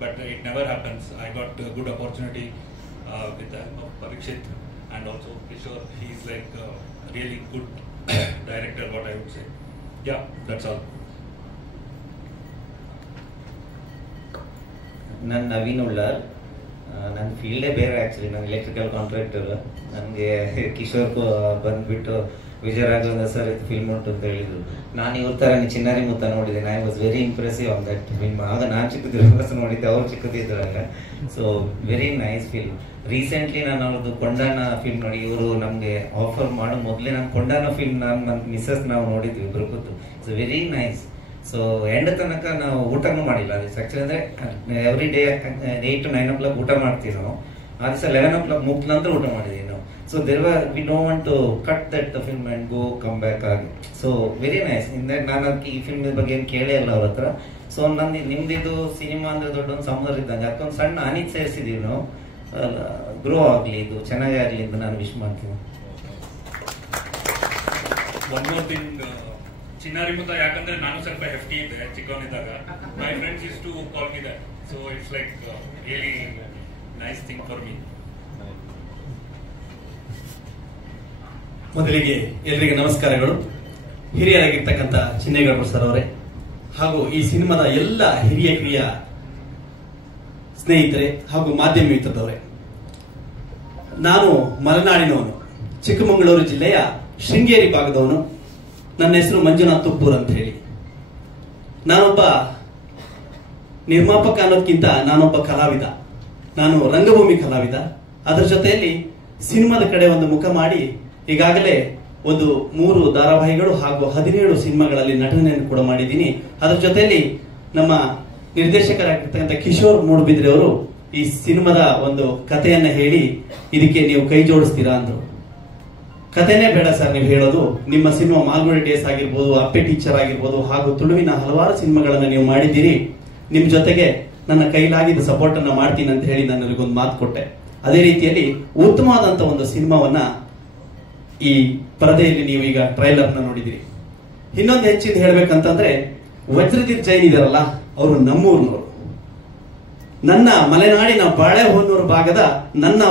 but it never happens. I got good opportunity with Parikshit and also Kishore. He is like really good director, what I would say. Yeah, that's all. ನಾನು ನವೀನ್ ಉಳ್ಳಾರ್. ನನ್ನ ಫೀಲ್ಡೇ ಬೇರೆ actually. ನಾನು electrical contractor. ನನಗೆ ಕಿಶೋರ್ ಬಂದ್ಬಿಟ್ಟು Vijaya Raghavendra sir ಇದು film ಉಂಟು ಅಂತ ಹೇಳಿದ್ರು. ನಾನು ಇವ್ರ ಥರ ಚಿನ್ನಾರಿ ಮುತ್ತ ನೋಡಿದ್ದೇನೆ. I was very impressive on that film. ಆಗ ನಾನು ಚಿಕ್ಕದಿರುವಾಗ ನೋಡಿದ್ದೆ, ಅವ್ರು ಚಿಕ್ಕದಿದ್ರಾಗ. So very nice film. Recently ನಾನು ಅವ್ರದ್ದು ಕೊಂಡಾನ ಫಿಲ್ಮ್ ನೋಡಿ, ಇವರು ನಮಗೆ ಆಫರ್ ಮಾಡೋ ಮೊದಲೇ ನಾನು ಕೊಂಡಾನ ಫಿಲ್ಮ್ ನನ್ನ ಮಿಸ್ಸಸ್ ನಾವು ನೋಡಿದ್ವಿ ಇಬ್ರು ಕೂತು. It's very nice. So end ತನಕ ನಾವು ಊಟನೂ ಮಾಡಿಲ್ಲ. ಆ್ಯಕ್ಚುಲಿ ಅಂದರೆ ಎವ್ರಿ ಡೇ 8 to 9 o'clock ಊಟ ಮಾಡ್ತೀವಿ ನಾವು. ಆ ದಿವಸ 11 o'clock ಮುಗ್ದ ನಂತರ ಊಟ ಮಾಡಿದ್ದೀವಿ ನಾವು. So we don't want to cut that film and go come back ಆಗಿ. So very nice. ನಾನು ಅದಕ್ಕೆ ಈ ಫಿಲ್ಮ್ ಬಗ್ಗೆ ಏನು ಕೇಳೇ ಇಲ್ಲ ಅವ್ರ ಹತ್ರ. ಸೊ ನಿಮ್ದಿದು ಸಿನಿಮಾ ಅಂದರೆ ದೊಡ್ಡ ಒಂದು ಸಮುದ್ರ ಇದ್ದಂಗೆ. ಅದಕ್ಕೊಂದು ಸಣ್ಣ ಅನಿತ್ ಸೇರಿಸಿದ್ದೀವಿ ನಾವು. ಗ್ರೋ ಆಗಲಿ, ಇದು ಚೆನ್ನಾಗೇ ಆಗಲಿ ಅಂತ ನಾನು ವಿಶ್ ಮಾಡ್ತೀನಿ. ಒನ್ ಮೋರ್ ಥಿಂಗ್, ಚಿನ್ನಾರಿ ಮುತ್ತ ಯಾಕಂದ್ರೆ ನಾನು ಸ್ವಲ್ಪ ಹೆಫ್ಟಿ ಇದ್ದೆ ಚಿಕ್ಕವನಿದ್ದಾಗ. My friends use to call me that. So it's like really nice thing for me. ಮೊದಲಿಗೆ ಎಲ್ಲರಿಗೆ ನಮಸ್ಕಾರಗಳು. ಹಿರಿಯರಾಗಿರ್ತಕ್ಕಂಥ ಚಿನ್ನೇಗೌಡರು ಸರ್ ಅವರೇ, ಹಾಗೂ ಈ ಸಿನಿಮಾದ ಎಲ್ಲ ಹಿರಿಯ ಕಿರಿಯ ಸ್ನೇಹಿತರೆ ಹಾಗೂ ಮಾಧ್ಯಮ ಮಿತ್ರದವರೇ, ನಾನು ಮಲೆನಾಡಿನವನು, ಚಿಕ್ಕಮಗಳೂರು ಜಿಲ್ಲೆಯ ಶೃಂಗೇರಿ ಭಾಗದವನು. ನನ್ನ ಹೆಸರು ಮಂಜುನಾಥ್ ತುಪ್ಪೂರ್ ಅಂತ ಹೇಳಿ. ನಾನೊಬ್ಬ ನಿರ್ಮಾಪಕ ಅನ್ನೋದಕ್ಕಿಂತ ನಾನೊಬ್ಬ ಕಲಾವಿದ. ನಾನು ರಂಗಭೂಮಿ ಕಲಾವಿದ. ಅದರ ಜೊತೆಯಲ್ಲಿ ಸಿನಿಮಾದ ಕಡೆ ಒಂದು ಮುಖ ಮಾಡಿ ಈಗಾಗಲೇ ಒಂದು 3 ಧಾರಾವಾಹಿಗಳು ಹಾಗೂ 17 ಸಿನಿಮಾಗಳಲ್ಲಿ ನಟನೆಯನ್ನು ಕೂಡ ಮಾಡಿದ್ದೀನಿ. ಅದರ ಜೊತೆಯಲ್ಲಿ ನಮ್ಮ ನಿರ್ದೇಶಕರಾಗಿರ್ತಕ್ಕಂಥ ಕಿಶೋರ್ ಮೂಡಬಿದ್ರೆ ಅವರು ಈ ಸಿನಿಮಾದ ಒಂದು ಕಥೆಯನ್ನ ಹೇಳಿ ಇದಕ್ಕೆ ನೀವು ಕೈ ಜೋಡಿಸ್ತೀರಾ ಅಂದ್ರು. ಕಥೆನೇ ಬೇಡ ಸರ್ ನೀವು ಹೇಳೋದು. ನಿಮ್ಮ ಸಿನಿಮಾ ಮಾಲ್ಗುಡಿ ಡೇಸ್ ಆಗಿರ್ಬೋದು, ಅಪ್ಪೆ ಟೀಚರ್ ಆಗಿರ್ಬೋದು, ಹಾಗೂ ತುಳುವಿನ ಹಲವಾರು ಸಿನಿಮಾಗಳನ್ನ ನೀವು ಮಾಡಿದ್ದೀರಿ. ನಿಮ್ ಜೊತೆಗೆ ನನ್ನ ಕೈಲಾಗಿದ್ದ ಸಪೋರ್ಟ್ ಅನ್ನ ಮಾಡ್ತೀನಿ ಅಂತ ಹೇಳಿ ನಾನು ನನಗೊಂದು ಮಾತು ಕೊಟ್ಟೆ. ಅದೇ ರೀತಿಯಲ್ಲಿ ಉತ್ತಮವಾದಂತ ಒಂದು ಸಿನಿಮಾವನ್ನ ಈ ಪರದೆಯಲ್ಲಿ ನೀವು ಈಗ ಟ್ರೈಲರ್ ನ ನೋಡಿದಿರಿ. ಇನ್ನೊಂದು ಹೆಚ್ಚಿಂದ ಹೇಳ್ಬೇಕಂತಂದ್ರೆ, ವಜ್ರದೀಪ್ ಜೈನ್ ಇದಾರಲ್ಲ, ಅವರು ನಮ್ಮೂರಿನವರು. ನನ್ನ ಮಲೆನಾಡಿನ ಬಾಳೆಹೊನ್ನೂರು ಭಾಗದ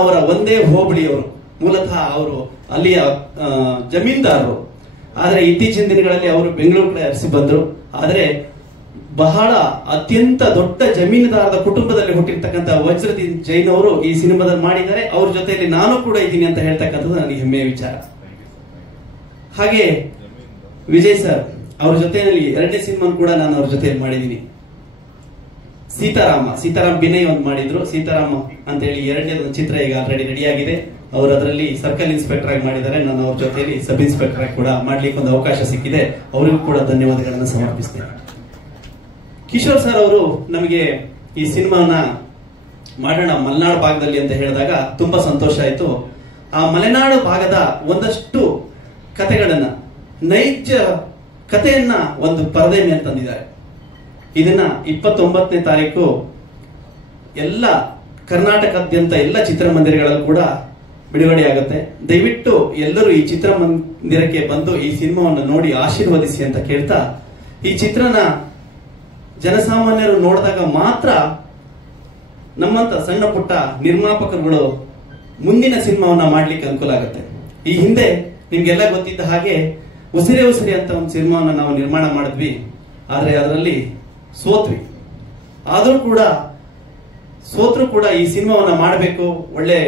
ಅವರ ಒಂದೇ ಹೋಬಳಿಯವರು. ಮೂಲತಃ ಅವರು ಅಲ್ಲಿಯ ಜಮೀನ್ದಾರರು. ಆದ್ರೆ ಇತ್ತೀಚಿನ ದಿನಗಳಲ್ಲಿ ಅವರು ಬೆಂಗಳೂರು ಕಡೆ ಅರಸಿ ಬಂದ್ರು. ಆದ್ರೆ ಬಹಳ ಅತ್ಯಂತ ದೊಡ್ಡ ಜಮೀನುದಾರದ ಕುಟುಂಬದಲ್ಲಿ ಹುಟ್ಟಿರ್ತಕ್ಕಂಥ ವಜ್ರದೀಪ್ ಜೈನ್ ಅವರು ಈ ಸಿನಿಮಾದಲ್ಲಿ ಮಾಡಿದ್ದಾರೆ. ಅವ್ರ ಜೊತೆಯಲ್ಲಿ ನಾನು ಕೂಡ ಇದ್ದೀನಿ ಅಂತ ಹೇಳ್ತಕ್ಕಂಥದ್ದು ನನಗೆ ಹೆಮ್ಮೆಯ ವಿಚಾರ. ಹಾಗೆ ವಿಜಯ್ ಸರ್ ಅವ್ರ ಜೊತೆಯಲ್ಲಿ 2ನೇ ಸಿನಿಮಾ ಕೂಡ ನಾನು ಅವ್ರ ಜೊತೆಯಲ್ಲಿ ಮಾಡಿದ್ದೀನಿ. ಸೀತಾರಾಮ್ ಬಿನಯ್ ಒಂದು ಮಾಡಿದ್ರು. ಸೀತಾರಾಮ ಅಂತ ಹೇಳಿ 2ನೇ ಒಂದು ಚಿತ್ರ ಈಗ ಆಲ್ರೆಡಿ ರೆಡಿ ಆಗಿದೆ. ಅವರು ಅದರಲ್ಲಿ ಸರ್ಕಲ್ ಇನ್ಸ್ಪೆಕ್ಟರ್ ಆಗಿ ಮಾಡಿದ್ದಾರೆ. ನಾನು ಅವ್ರ ಜೊತೆಯಲ್ಲಿ ಸಬ್ ಇನ್ಸ್ಪೆಕ್ಟರ್ ಆಗಿ ಕೂಡ ಮಾಡ್ಲಿಕ್ಕೆ ಒಂದು ಅವಕಾಶ ಸಿಕ್ಕಿದೆ. ಅವರಿಗೂ ಕೂಡ ಧನ್ಯವಾದಗಳನ್ನು ಸಮರ್ಪಿಸ್ತೇನೆ. ಕಿಶೋರ್ ಸರ್ ಅವರು ನಮಗೆ ಈ ಸಿನಿಮಾನ ಮಾಡೋಣ ಮಲೆನಾಡು ಭಾಗದಲ್ಲಿ ಅಂತ ಹೇಳಿದಾಗ ತುಂಬಾ ಸಂತೋಷ ಆಯ್ತು. ಆ ಮಲೆನಾಡು ಭಾಗದ ಒಂದಷ್ಟು ಕಥೆಗಳನ್ನ, ನೈಜ ಕಥೆಯನ್ನ ಒಂದು ಪರದೆ ಮೇಲೆ ತಂದಿದ್ದಾರೆ. ಇದನ್ನ 29ನೇ ತಾರೀಕು ಎಲ್ಲ ಕರ್ನಾಟಕದಾದ್ಯಂತ ಎಲ್ಲ ಚಿತ್ರಮಂದಿರಗಳಲ್ಲೂ ಕೂಡ ಬಿಡುಗಡೆ ಆಗುತ್ತೆ. ದಯವಿಟ್ಟು ಎಲ್ಲರೂ ಈ ಚಿತ್ರಮಂದಿರಕ್ಕೆ ಬಂದು ಈ ಸಿನಿಮಾವನ್ನು ನೋಡಿ ಆಶೀರ್ವದಿಸಿ ಅಂತ ಕೇಳ್ತಾ, ಈ ಚಿತ್ರನ ಜನಸಾಮಾನ್ಯರು ನೋಡಿದಾಗ ಮಾತ್ರ ನಮ್ಮಂತ ಸಣ್ಣ ಪುಟ್ಟ ನಿರ್ಮಾಪಕರುಗಳು ಮುಂದಿನ ಸಿನಿಮಾವನ್ನ ಮಾಡ್ಲಿಕ್ಕೆ ಅನುಕೂಲ ಆಗುತ್ತೆ. ಈ ಹಿಂದೆ ನಿಮ್ಗೆಲ್ಲ ಗೊತ್ತಿದ್ದ ಹಾಗೆ ಉಸಿರೇ ಉಸಿರಿ ಅಂತ ಒಂದು ಸಿನಿಮಾವನ್ನ ನಾವು ನಿರ್ಮಾಣ ಮಾಡಿದ್ವಿ. ಆದ್ರೆ ಅದರಲ್ಲಿ ಸೋತ್ವಿ. ಆದ್ರೂ ಕೂಡ ಈ ಸಿನಿಮಾವನ್ನ ಮಾಡಬೇಕು. ಒಳ್ಳೆ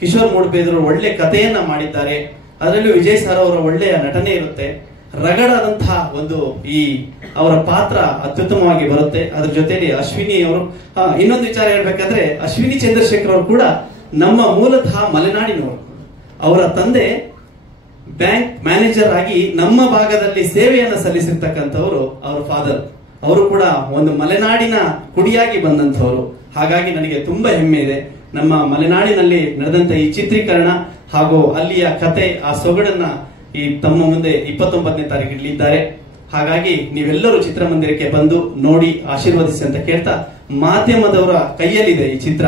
ಕಿಶೋರ್ ಮೂಡಬಿದ್ರು ಒಳ್ಳೆ ಕಥೆಯನ್ನ ಮಾಡಿದ್ದಾರೆ. ಅದರಲ್ಲೂ ವಿಜಯ್ ಸರ್ ಅವರ ಒಳ್ಳೆಯ ನಟನೆ ಇರುತ್ತೆ. ರಗಡಾದಂತಹ ಒಂದು ಈ ಅವರ ಪಾತ್ರ ಅತ್ಯುತ್ತಮವಾಗಿ ಬರುತ್ತೆ. ಅದ್ರ ಜೊತೆಲಿ ಅಶ್ವಿನಿ ಅವರು, ಇನ್ನೊಂದು ವಿಚಾರ ಹೇಳ್ಬೇಕಂದ್ರೆ, ಅಶ್ವಿನಿ ಚಂದ್ರಶೇಖರ್ ಅವರು ಕೂಡ ನಮ್ಮ ಮೂಲತಃ ಮಲೆನಾಡಿನವರು. ಅವರ ತಂದೆ ಬ್ಯಾಂಕ್ ಮ್ಯಾನೇಜರ್ ಆಗಿ ನಮ್ಮ ಭಾಗದಲ್ಲಿ ಸೇವೆಯನ್ನ ಸಲ್ಲಿಸಿರ್ತಕ್ಕಂಥವ್ರು ಅವರ ಫಾದರ್. ಅವರು ಕೂಡ ಒಂದು ಮಲೆನಾಡಿನ ಕುಡಿಯಾಗಿ ಬಂದಂಥವ್ರು. ಹಾಗಾಗಿ ನನಗೆ ತುಂಬಾ ಹೆಮ್ಮೆ ಇದೆ. ನಮ್ಮ ಮಲೆನಾಡಿನಲ್ಲಿ ನಡೆದಂತ ಈ ಚಿತ್ರೀಕರಣ ಹಾಗೂ ಅಲ್ಲಿಯ ಕತೆ, ಆ ಸೊಗಡನ್ನ ಈ ತಮ್ಮ ಮುಂದೆ 29ನೇ ತಾರೀಕು ಇಡಲಿದ್ದಾರೆ. ಹಾಗಾಗಿ ನೀವೆಲ್ಲರೂ ಚಿತ್ರಮಂದಿರಕ್ಕೆ ಬಂದು ನೋಡಿ ಆಶೀರ್ವದಿಸಿ ಅಂತ ಕೇಳ್ತಾ, ಮಾಧ್ಯಮದವರ ಕೈಯಲ್ಲಿದೆ ಈ ಚಿತ್ರ.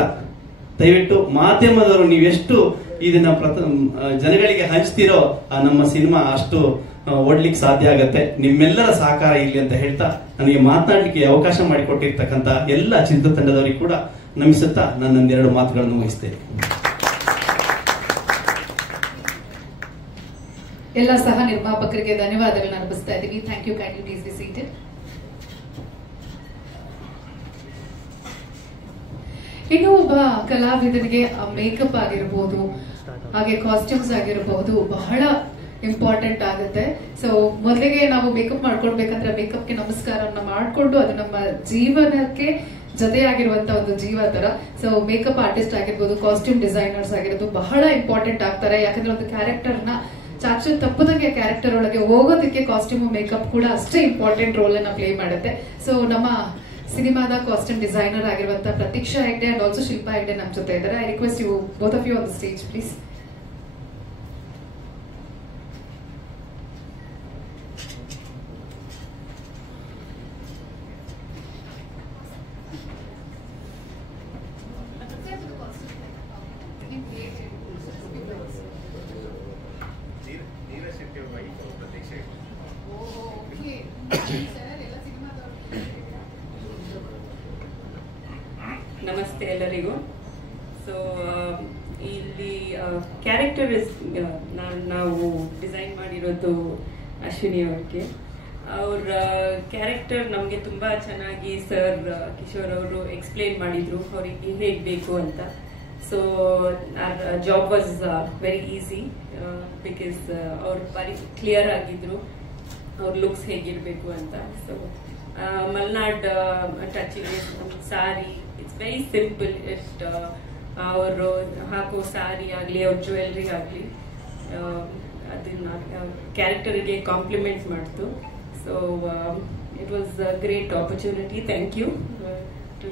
ದಯವಿಟ್ಟು ಮಾಧ್ಯಮದವರು ನೀವೆಷ್ಟು ಇದನ್ನ ಜನಗಳಿಗೆ ಹಂಚ್ತಿರೋ ನಮ್ಮ ಸಿನಿಮಾ ಅಷ್ಟು ಓಡ್ಲಿಕ್ಕೆ ಸಾಧ್ಯ ಆಗತ್ತೆ. ನಿಮ್ಮೆಲ್ಲರ ಸಹಕಾರ ಇಲ್ಲಿ ಅಂತ ಹೇಳ್ತಾ ನನಗೆ ಮಾತನಾಡಲಿಕ್ಕೆ ಅವಕಾಶ ಮಾಡಿಕೊಟ್ಟಿರ್ತಕ್ಕಂಥ ಎಲ್ಲ ಚಿತ್ರತಂಡದವರಿಗೆ ಕೂಡ ನಮಿಸುತ್ತಾ ನನ್ನೊಂದೆರಡು ಮಾತುಗಳನ್ನು ಮುಗಿಸ್ತೇನೆ. ಎಲ್ಲ ಸಹ ನಿರ್ಮಾಪಕರಿಗೆ ಧನ್ಯವಾದಗಳನ್ನ ಅರ್ಪಿಸ್ತಾ ಇದ್ದೀವಿ. Thank you. Kindly please be seated. ಇನ್ನು ಒಬ್ಬ ಕಲಾವಿದನಿಗೆ ಮೇಕಪ್ ಆಗಿರಬಹುದು, ಹಾಗೆ ಕಾಸ್ಟ್ಯೂಮ್ಸ್ ಆಗಿರಬಹುದು, ಬಹಳ ಇಂಪಾರ್ಟೆಂಟ್ ಆಗುತ್ತೆ. ಸೊ ಮೊದಲಿಗೆ ನಾವು ಮೇಕಪ್ ಮಾಡ್ಕೊಳ್ಬೇಕಂದ್ರೆ ಮೇಕಪ್ಗೆ ನಮಸ್ಕಾರವನ್ನ ಮಾಡಿಕೊಂಡು ಅದು ನಮ್ಮ ಜೀವನಕ್ಕೆ ಜೊತೆಯಾಗಿರುವಂತ ಒಂದು ಜೀವ ತರ. ಸೊ ಮೇಕಪ್ ಆರ್ಟಿಸ್ಟ್ ಆಗಿರ್ಬೋದು, ಕಾಸ್ಟ್ಯೂಮ್ ಡಿಸೈನರ್ಸ್ ಆಗಿರೋದು ಬಹಳ ಇಂಪಾರ್ಟೆಂಟ್ ಆಗ್ತಾರೆ. ಯಾಕಂದ್ರೆ ಒಂದು ಕ್ಯಾರೆಕ್ಟರ್ನ ಚಾಚು ತಪ್ಪದಂಗೆ ಕ್ಯಾರೆಕ್ಟರ್ ಒಳಗೆ ಹೋಗೋದಕ್ಕೆ ಕಾಸ್ಟ್ಯೂಮ್ ಮೇಕಪ್ ಕೂಡ ಅಷ್ಟೇ ಇಂಪಾರ್ಟೆಂಟ್ ರೋಲ್ ಅನ್ನ ಪ್ಲೇ ಮಾಡುತ್ತೆ. ಸೊ ನಮ್ಮ ಸಿನಿಮಾದ ಕಾಸ್ಟ್ಯೂಮ್ ಡಿಸೈನರ್ ಆಗಿರುವಂತ ಪ್ರತೀಕ್ಷಾ ಹೆಗ್ಡೆ ಅಂಡ್ ಆಲ್ಸೋ ಶಿಲ್ಪಾ ಹೆಗ್ಡೆ ನಮ್ಮ ಜೊತೆ ಇದ್ದಾರೆ. I request you both of you on the stage please. ನಮಸ್ತೆ ಎಲ್ಲರಿಗೂ. ಸೊ ಇಲ್ಲಿ ಕ್ಯಾರೆಕ್ಟರ್ ನಾವು ಡಿಸೈನ್ ಮಾಡಿರೋದು ಅಶ್ವಿನಿ ಅವ್ರಿಗೆ. ಅವ್ರ ಕ್ಯಾರೆಕ್ಟರ್ ನಮಗೆ ತುಂಬ ಚೆನ್ನಾಗಿ ಸರ್ ಕಿಶೋರ್ ಅವರು ಎಕ್ಸ್ಪ್ಲೇನ್ ಮಾಡಿದ್ರು ಅವರಿಗೆ ಹೇಗೆ ಬೇಕು ಅಂತ. So job was very easy because ಅವ್ರು ಬರೀ ಕ್ಲಿಯರ್ ಆಗಿದ್ರು ಅವ್ರ ಲುಕ್ಸ್ ಹೇಗಿರಬೇಕು ಅಂತ. So Malnad touching sari, it's very simple. ಎಷ್ಟು ಅವರು ಹಾಕೋ ಸಾರಿ ಆಗಲಿ ಅವ್ರ ಜ್ಯುವೆಲ್ರಿ ಆಗಲಿ ಅದನ್ನ ಕ್ಯಾರೆಕ್ಟರಿಗೆ ಕಾಂಪ್ಲಿಮೆಂಟ್ ಮಾಡ್ತು. So it was a great opportunity. Thank you to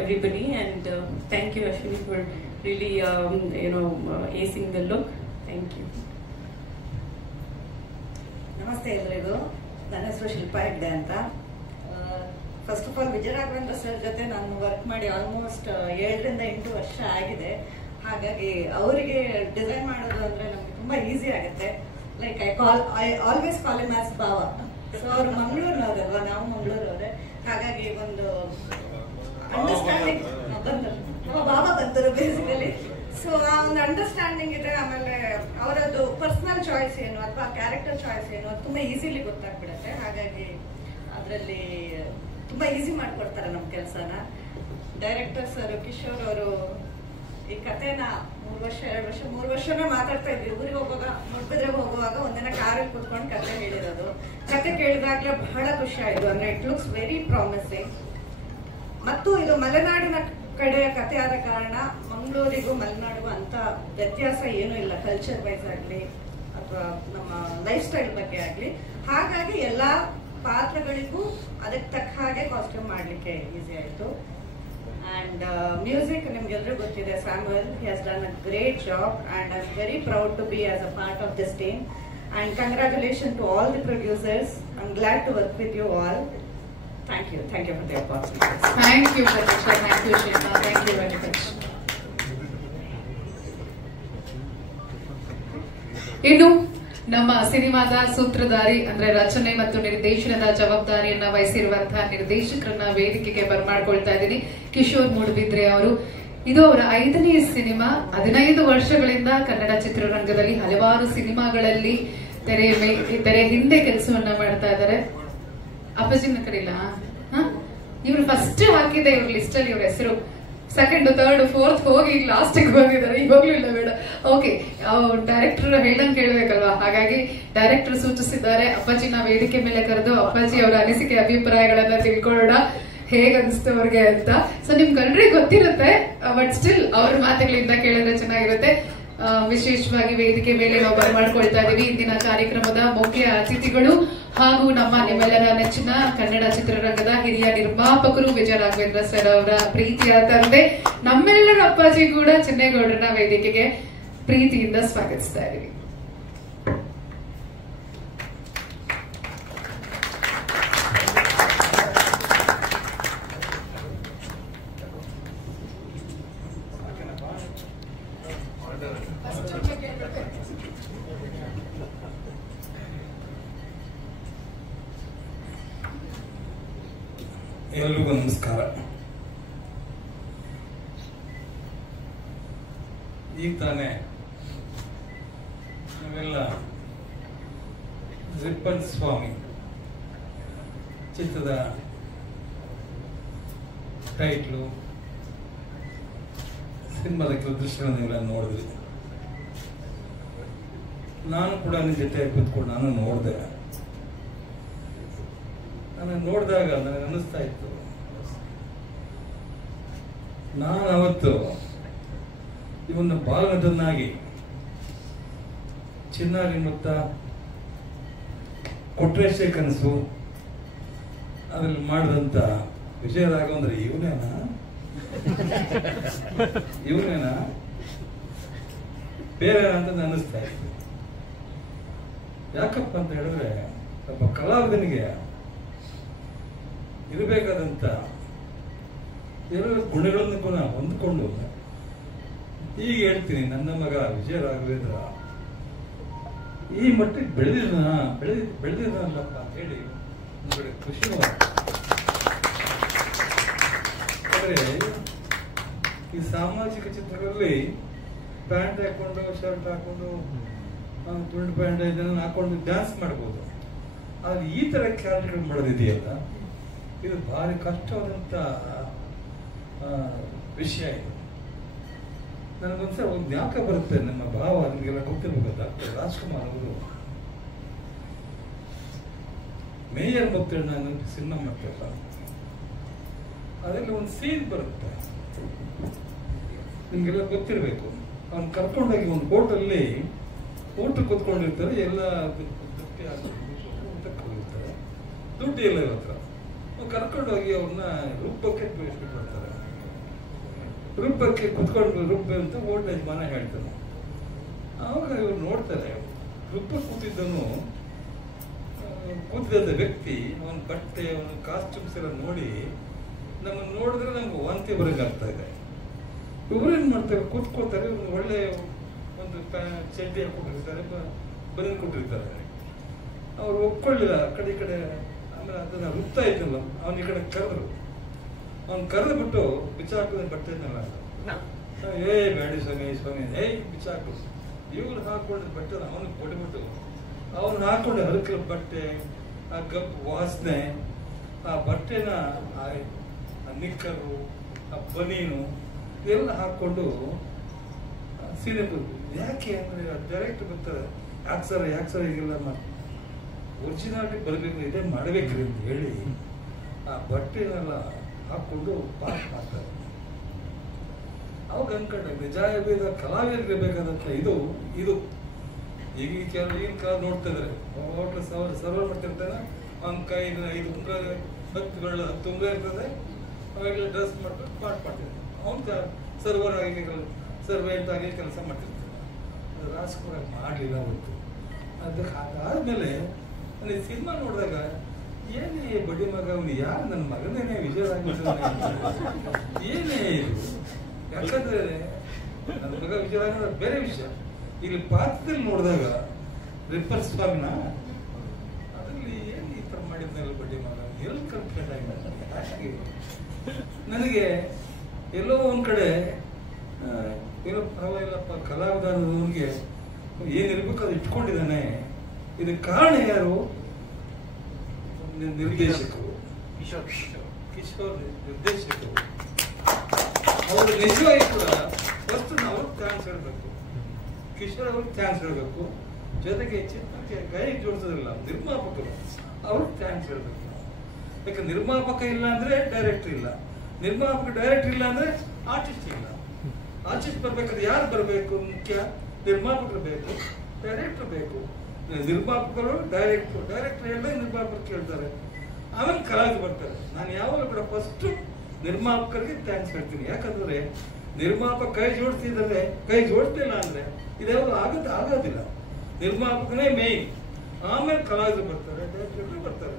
everybody and thank you Ashwini for really acing the look. Thank you. ನಮಸ್ತೆ ಎಲ್ಲರಿಗೂ. ನನ್ನ ಹೆಸರು ಶಿಲ್ಪಾ ಹೆಗ್ಡೆ ಅಂತ. First of all Vijaya Raghavendra sir ಜೊತೆ ನಾನು ವರ್ಕ್ ಮಾಡಿ ಆಲ್ಮೋಸ್ಟ್ 7 ರಿಂದ 8 ವರ್ಷ ಆಗಿದೆ. ಹಾಗಾಗಿ ಅವರಿಗೆ ಡಿಸೈನ್ ಮಾಡೋದು ಅಂದ್ರೆ ನಮ್ಗೆ ತುಂಬಾ ಈಸಿ ಆಗುತ್ತೆ. Like I always call him as ಬಾವ. ಸೊ ಅವ್ರು ಮಂಗಳೂರಿನವರಲ್ವಾ, ನಾವು ಮಂಗಳೂರವ್ರೆ. ಹಾಗಾಗಿ ಒಂದು ಅಂಡರ್ಸ್ಟ್ಯಾಂಡಿಂಗ್ ಬಾವ ಬಂದರು ಬೇಸಿಕಲಿ. ಸೊ ಆ ಒಂದು ಅಂಡರ್ಸ್ಟ್ಯಾಂಡಿಂಗ್ ಇದೆ. ಆಮೇಲೆ ಅವರದ್ದು ಪರ್ಸನಲ್ ಚಾಯ್ಸ್ ಏನು ಅಥವಾ ಕ್ಯಾರೆಕ್ಟರ್ ಚಾಯ್ಸ್ ಏನು ಅದು ತುಂಬಾ ಈಸಿಲಿ ಗೊತ್ತಾಗ್ಬಿಡುತ್ತೆ. ಹಾಗಾಗಿ ಅದರಲ್ಲಿ ತುಂಬಾ ಈಸಿ ಮಾಡ್ಕೊಡ್ತಾರೆ ನಮ್ಮ ಕೆಲಸನ. ಡೈರೆಕ್ಟರ್ ಸರ್ ಕಿಶೋರ್ ಅವರು ಈ ಕಥೆನ 3 ವರ್ಷನೇ ಮಾತಾಡ್ತಾ ಇದ್ವಿ. ಊರಿಗೆ ಹೋಗುವಾಗ, ಮುಡ್ಬಿದ್ರೆಗೆ ಹೋಗುವಾಗ ಒಂದಿನ ಕಾರಲ್ಲಿ ಕೂತ್ಕೊಂಡು ಕಥೆ ಹೇಳಿರೋದು. ಕಥೆ ಕೇಳಿದಾಗ್ಲೇ ಬಹಳ ಖುಷಿ ಆಯ್ತು. ಅಂದ್ರೆ ಇಟ್ ಲುಕ್ಸ್ ವೆರಿ ಪ್ರಾಮಿಸಿಂಗ್. ಮತ್ತು ಇದು ಮಲೆನಾಡಿನ ಕಡೆಯ ಕಥೆ ಆದ ಕಾರಣ ಮಂಗಳೂರಿಗೂ ಮಲೆನಾಡಿಗೂ ಅಂತ ವ್ಯತ್ಯಾಸ ಏನೂ ಇಲ್ಲ, ಕಲ್ಚರ್ ವೈಸ್ ಆಗಲಿ ಅಥವಾ ನಮ್ಮ ಲೈಫ್ ಸ್ಟೈಲ್ ಬಗ್ಗೆ ಆಗಲಿ. ಹಾಗಾಗಿ ಎಲ್ಲಾ ಪಾತ್ರಗಳಿಗೂ ಅದಕ್ಕೆ ತಕ್ಕ ಹಾಗೆ ಕಾಸ್ಟ್ಯೂಮ್ ಮಾಡಲಿಕ್ಕೆ ಈಸಿ ಆಯಿತು. ಆ್ಯಂಡ್ ಮ್ಯೂಸಿಕ್ ನಿಮ್ಗೆಲ್ಲರೂ ಗೊತ್ತಿದೆ, Samuel. He has done a great job and I am very proud to be as a part of this team. And congratulation to all the producers. I am glad to work with you all. Thank you for the opportunity. Thank you, Pratisha. Thank you, Shilpa. Thank you very much. ಇನ್ನು ನಮ್ಮ ಸಿನಿಮಾದ ಸೂತ್ರಧಾರಿ ಅಂದ್ರೆ ರಚನೆ ಮತ್ತು ನಿರ್ದೇಶನದ ಜವಾಬ್ದಾರಿಯನ್ನ ವಹಿಸಿರುವಂತಹ ನಿರ್ದೇಶಕರನ್ನ ವೇದಿಕೆಗೆ ಬರ್ಮಾಡ್ಕೊಳ್ತಾ ಇದ್ದೀನಿ. ಕಿಶೋರ್ ಮೂಡುಬಿದ್ರೆ ಅವರು. ಇದು ಅವರ 5ನೇ ಸಿನಿಮಾ. 15 ವರ್ಷಗಳಿಂದ ಕನ್ನಡ ಚಿತ್ರರಂಗದಲ್ಲಿ ಹಲವಾರು ಸಿನಿಮಾಗಳಲ್ಲಿ ತೆರೆ ಹಿಂದೆ ಕೆಲಸವನ್ನ ಮಾಡ್ತಾ ಇದ್ದಾರೆ. ಅಪ್ಪಾಜಿನ ಕರೀಲ, ಇವ್ರು ಫಸ್ಟ್ ಹಾಕಿದೆ ಇವ್ರ ಲಿಸ್ಟ್ ಅಲ್ಲಿ ಇವ್ರ ಹೆಸರು. 2nd, 3rd, 4th ಹೋಗಿ ಲಾಸ್ಟ್ ಹೋಗಿದ್ದಾರೆ. ಇವಾಗ್ಲೂ ಇಲ್ಲ ಬೇಡ. ಓಕೆ, ಡೈರೆಕ್ಟರ್ ಹೇಳ್ದಂಗೆ ಕೇಳ್ಬೇಕಲ್ವಾ, ಹಾಗಾಗಿ ಡೈರೆಕ್ಟರ್ ಸೂಚಿಸಿದ್ದಾರೆ ಅಪ್ಪಾಜಿನ ವೇದಿಕೆ ಮೇಲೆ ಕರೆದು ಅಪ್ಪಾಜಿ ಅವರ ಅನಿಸಿಕೆ ಅಭಿಪ್ರಾಯಗಳನ್ನ ತಿಳ್ಕೊಳ್ಳೋಣ, ಹೇಗ್ ಅನಿಸ್ತು ಅವ್ರಿಗೆ ಅಂತ. ಸೊ ನಿಮ್ಗೆಲ್ರಿಗೂ ಗೊತ್ತಿರುತ್ತೆ, ಬಟ್ ಸ್ಟಿಲ್ ಅವ್ರ ಮಾತುಗಳಿಂದ ಕೇಳಿದ್ರೆ ಚೆನ್ನಾಗಿರುತ್ತೆ. ವಿಶೇಷವಾಗಿ ವೇದಿಕೆ ಮೇಲೆ ನಾವು ಬರ್ಮಾಡ್ಕೊಳ್ತಾ ಇದೀವಿ ಇಂದಿನ ಕಾರ್ಯಕ್ರಮದ ಮುಖ್ಯ ಅತಿಥಿಗಳು ಹಾಗೂ ನಿಮ್ಮೆಲ್ಲರ ನೆಚ್ಚಿನ ಕನ್ನಡ ಚಿತ್ರರಂಗದ ಹಿರಿಯ ನಿರ್ಮಾಪಕರು ವಿಜಯ ರಾಘವೇಂದ್ರ ಸರ್ ಅವರ ಪ್ರೀತಿಯ ತಂದೆ ನಮ್ಮೆಲ್ಲರ ಅಪ್ಪಾಜಿ ಕೂಡ ಚಿನ್ನೇಗೌಡರನ್ನ ವೇದಿಕೆಗೆ ಪ್ರೀತಿಯಿಂದ ಸ್ವಾಗತಿಸ್ತಾ ಇದೀವಿ. ಎಲ್ರಿಗೂ ನಮಸ್ಕಾರ. ಈಗ ತಾನೇ ನಾವೆಲ್ಲ ರಿಪ್ಪನ್ ಸ್ವಾಮಿ ಚಿತ್ರದ ಟೈಟ್ಲು, ಸಿನಿಮಾದ ಕೆಲವು ದೃಶ್ಯಗಳನ್ನೆಲ್ಲ ನೋಡಿದ್ವಿ. ನಾನು ಕೂಡ ನಿನ್ನ ಜೊತೆ ಕೂತ್ಕೊಂಡು ನಾನು ನೋಡಿದೆ. ನಾನು ನೋಡಿದಾಗ ನನಗೆ ಅನ್ನಿಸ್ತಾ ಇತ್ತು, ನಾನು ಅವತ್ತು ಇವನ್ನ ಬಾಲನಟನಾಗಿ ಚಿನ್ನಾರಿ ಮುತ್ತ, ಕೊಟ್ರೇಶೆ ಕನಸು ಅದ್ರಲ್ಲಿ ಮಾಡಿದಂತ ವಿಜಯ ರಾಘವೇಂದ್ರ ಇವನೇನಾ ಬೇರೆ ಅಂತ ಅನ್ನಿಸ್ತಾ ಇತ್ತು. ಯಾಕಪ್ಪ ಅಂತ ಹೇಳಿದ್ರೆ, ಒಬ್ಬ ಕಲಾವಿದನಿಗೆ ಇರಬೇಕಾದಂತ ಎಲ್ಲ ಗುಣಗಳನ್ನು ಕೂಡ ಹೊಂದ್ಕೊಂಡು, ಈಗ ಹೇಳ್ತೀನಿ, ನನ್ನ ಮಗ ವಿಜಯ ರಾಘವೇಂದ್ರ ಈ ಮಟ್ಟಿಗೆ ಬೆಳೆದಿದ್ದಲ್ಲಪ್ಪ ಅಂತ ಹೇಳಿ ಒಂದು ಕಡೆ ಖುಷಿ. ಆದರೆ ಈ ಸಾಮಾಜಿಕ ಚಿತ್ರಗಳಲ್ಲಿ ಪ್ಯಾಂಟ್ ಹಾಕೊಂಡು, ಶರ್ಟ್ ಹಾಕೊಂಡು, ತುಂಡು ಪ್ಯಾಂಟ್ ಇದನ್ನು ಹಾಕೊಂಡು ಡ್ಯಾನ್ಸ್ ಮಾಡ್ಬೋದು. ಆದ್ರೆ ಈ ತರ ಕ್ಯಾರೆಕ್ಟರ್ ಮಾಡೋದಿದೆಯಲ್ಲ, ಇದು ಭಾರಿ ಕಷ್ಟವಾದಂತ ವಿಷಯ. ಇದು ನನಗೊಂದ್ಸಲ ಒಂದು ಜ್ಞಾಪಕ ಬರುತ್ತೆ. ನಮ್ಮ ಭಾವ, ನಿಮಗೆಲ್ಲ ಗೊತ್ತಿರ್ಬೇಕು, ಡಾಕ್ಟರ್ ರಾಜ್ಕುಮಾರ್ ಅವರು ಮೇಯರ್ ಭಕ್ತರು ನಾನು ಸಿನಿಮಾ ಮಾಡ್ತಿಲ್ಲ, ಅದರಲ್ಲಿ ಒಂದು ಸೀನ್ ಬರುತ್ತೆ, ನಿಮ್ಗೆಲ್ಲ ಗೊತ್ತಿರಬೇಕು. ಅವ್ನು ಕರ್ಕೊಂಡೋಗಿ ಒಂದು ಹೋಟೆಲ್ಲಿ ಊಟ ಕೂತ್ಕೊಂಡಿರ್ತಾರೆ, ಎಲ್ಲ ಊಟಕ್ಕೆ ಹೋಗಿರ್ತಾರೆ, ದುಡ್ಡು ಇಲ್ಲ ಇವ್ರ ಹತ್ರ. ಕರ್ಕೊಂಡೋಗಿ ಅವ್ರನ್ನ ರುಬ್ಬಕ್ಕೆ ಬಿಟ್ಬಿಡ್ತಾರೆ. ರುಬ್ಬಕ್ಕೆ ಕುತ್ಕೊಂಡು ರುಬ್ಬ ಅಂತ ಹೋಟ್ಲ ಯಜಮಾನ ಹೇಳ್ತಾನೆ. ಆವಾಗ ಇವ್ರು ನೋಡ್ತಾರೆ, ರುಬ್ಬ ಕೂತಿದ್ದನು, ಕೂತಿದ್ದ ವ್ಯಕ್ತಿ ಅವನ ಬಟ್ಟೆ, ಅವನ ಕಾಸ್ಟ್ಯೂಮ್ಸ್ ಎಲ್ಲ ನೋಡಿ ನಮ್ಮನ್ನು ನೋಡಿದ್ರೆ ನಮ್ಗೆ ವಾಂತಿ ಬರಂಗಾಗ್ತಾ ಇದೆ. ಇವ್ರೇನ್ ಮಾಡ್ತಾರೆ, ಕೂತ್ಕೋತಾರೆ, ಒಳ್ಳೆ ಒಂದು ಚಡ್ಡಿ ಹಾಕೊಂಡಿರ್ತಾರೆ, ಬರೀನ್ ಕೊಟ್ಟಿರ್ತಾರೆ. ಅವ್ರು ಒಪ್ಕೊಳ್ಳಿಲ್ಲ, ಆ ಕಡೆ ಈ ಕಡೆ. ಆಮೇಲೆ ಅದನ್ನ ರುಬ್ತಾ ಇದ್ದಲ್ಲ, ಅವನ ಈ ಕಡೆ ಕರೆದ್ರು. ಅವ್ನು ಕರೆದು ಬಿಟ್ಟು ಬಿಚ್ಚಾಕಿದ ಬಟ್ಟೆನೆಲ್ಲ, ಬೇಡಿ ಸ್ವಾಮಿ ಬಿಚ್ಚಾಕು. ಇವ್ರು ಹಾಕೊಂಡಿದ್ದ ಬಟ್ಟೆ ಅವನಿಗೆ ಕೊಟ್ಬಿಟ್ಟು, ಅವನು ಹಾಕೊಂಡು ಹರಕಿನ ಬಟ್ಟೆ, ಆ ಗಪ್ಪು ವಾಸನೆ, ಆ ಬಟ್ಟೆನ, ಆ ನಿಕ್ಕರು, ಆ ಬನೀನು ಎಲ್ಲ ಹಾಕೊಂಡು ಸೀರೆ ಯಾಕೆ ಅಂದ್ರೆ ಡೈರೆಕ್ಟ್ ಬರ್ತಾರೆ, ಯಾಕೆ ಸರ್ ಹೀಗೆಲ್ಲ ಒರಿಜಿನಾಲಿಟಿ ಬರಬೇಕು, ಇದೇ ಮಾಡಬೇಕ್ರಿ ಅಂತ ಹೇಳಿ ಆ ಬಟ್ಟೆನೆಲ್ಲ ಹಾಕೊಂಡು ಪಾಸ್ ಮಾಡ್ತಾರೆ. ಅವಾಗ ಅನ್ಕೊಂಡ, ನಿಜಾಯಬೇದ ಕಲಾವಿದರಿಗೆ ಬೇಕಾದಂತ ಇದು ಈಗಿನ ಕಾಲ ನೋಡ್ತಾ ಇದ್ರೆ ಹೋಟ್ಲ್ ಸರ್ವರ್ ಮಾಡ್ತಿರ್ತಾನೆ, ಅವ್ನ ಕೈಗೆ 5 ಉಂಗ್ರ 10 ಉಂಗ್ರ ಇರ್ತದೆ, ಅವಾಗಲೇ ಡ್ರೆಸ್ ಮಾಡ್ಬಿಟ್ಟು ಮಾಡ್ತಿರ್ತಾನೆ. ಅವನ್ ಸರ್ವರ್ ಆಗಿ ಸರ್ವೆಂಟ್ ಆಗಿ ಕೆಲಸ ಮಾಡ್ತಿರ್ತಾನೆ. ಅದು ರಾಜ್ಕುಮಾರ್ ಮಾಡಲಿಲ್ಲ ಅವತ್ತು. ಅದಾದ್ಮೇಲೆ ನನಗೆ ಸಿನಿಮಾ ನೋಡಿದಾಗ, ಏನೇ ಬಡ್ಡಿ ಮಗ, ಅವನು ಯಾರು ನನ್ನ ಮಗನೇನೆ ವಿಜಯ ರಾಘವೇಂದ್ರ, ಏನೇ ಇದು? ಯಾಕಂದ್ರೆ ನನ್ನ ಮಗ ವಿಜಯ ರಾಘವೇಂದ್ರ ಬೇರೆ ವಿಷಯ. ಇಲ್ಲಿ ಪಾತ್ರದಲ್ಲಿ ನೋಡಿದಾಗ ರಿಪ್ಪನ್ ಸ್ವಾಮಿನ, ಅದರಲ್ಲಿ ಏನು ಈ ತರ ಮಾಡಿದ್ನಲ್ಲ ಬಡ್ಡಿ ಮಗ, ಎಲ್ಲಿ ಕಲ್ತ್ಕೊಂಡಾಗಿ ನನಗೆ ಎಲ್ಲೋ ಒಂದ್ ಕಡೆ ಏನೋ ಪರವಾಗಿಲ್ಲಪ್ಪ, ಕಲಾವಿದನಿಗೆ ಏನಿರ್ಬೇಕು ಅದು ಇಟ್ಕೊಂಡಿದ್ದಾನೆ. ಇದಕ್ಕೆ ಕಾರಣ ಯಾರು? ನಿರ್ದೇಶಕರು, ಕಿಶೋರ್ ನಿರ್ದೇಶಕರು. ಅವರು ನಿಜವಾಗಿ ಕೂಡ ಫಸ್ಟ್ ನಾವು ಥ್ಯಾಂಕ್ಸ್ ಹೇಳ್ಬೇಕು, ಕಿಶೋರ್ ಅವ್ರಿಗೆ ಥ್ಯಾಂಕ್ಸ್ ಹೇಳ್ಬೇಕು. ಜೊತೆಗೆ ಚಿತ್ರಕ್ಕೆ ಕೈ ಜೋಡಿಸೋದಿಲ್ಲ ನಿರ್ಮಾಪಕರು, ಅವ್ರಿಗೆ ಥ್ಯಾಂಕ್ಸ್ ಹೇಳ್ಬೇಕು. ಯಾಕಂದ್ರೆ ನಿರ್ಮಾಪಕ ಇಲ್ಲ ಅಂದ್ರೆ ಡೈರೆಕ್ಟರ್ ಇಲ್ಲ, ನಿರ್ಮಾಪಕ ಡೈರೆಕ್ಟರ್ ಇಲ್ಲ ಅಂದ್ರೆ ಆರ್ಟಿಸ್ಟ್ ಇಲ್ಲ. ಆರ್ಟಿಸ್ಟ್ ಬರ್ಬೇಕಾದ್ರೆ ಯಾರು ಬರಬೇಕು? ಮುಖ್ಯ ನಿರ್ಮಾಪಕರು ಬೇಕು, ಡೈರೆಕ್ಟರ್ ಬೇಕು. ನಿರ್ಮಾಪಕರು ಡೈರೆಕ್ಟರ್ ಎಲ್ಲ ನಿರ್ಮಾಪಕರು ಕೇಳ್ತಾರೆ, ಆಮೇಲೆ ಕಲಾವಿದರು ಬರ್ತಾರೆ. ನಾನು ಯಾವಾಗ ಕೂಡ ಫಸ್ಟ್ ನಿರ್ಮಾಪಕರಿಗೆ ಥ್ಯಾಂಕ್ಸ್ ಹೇಳ್ತೀನಿ. ಯಾಕಂದ್ರೆ ನಿರ್ಮಾಪಕ ಕೈ ಜೋಡಿಸ್ತಿಲ್ಲ ಅಂದ್ರೆ ಇದ್ಯಾವುದು ಆಗೋದಿಲ್ಲ. ನಿರ್ಮಾಪಕನೇ ಮೇನ್, ಆಮೇಲೆ ಕಲಾವಿದರು ಬರ್ತಾರೆ, ಡೈರೆಕ್ಟರ್ ಬರ್ತಾರೆ.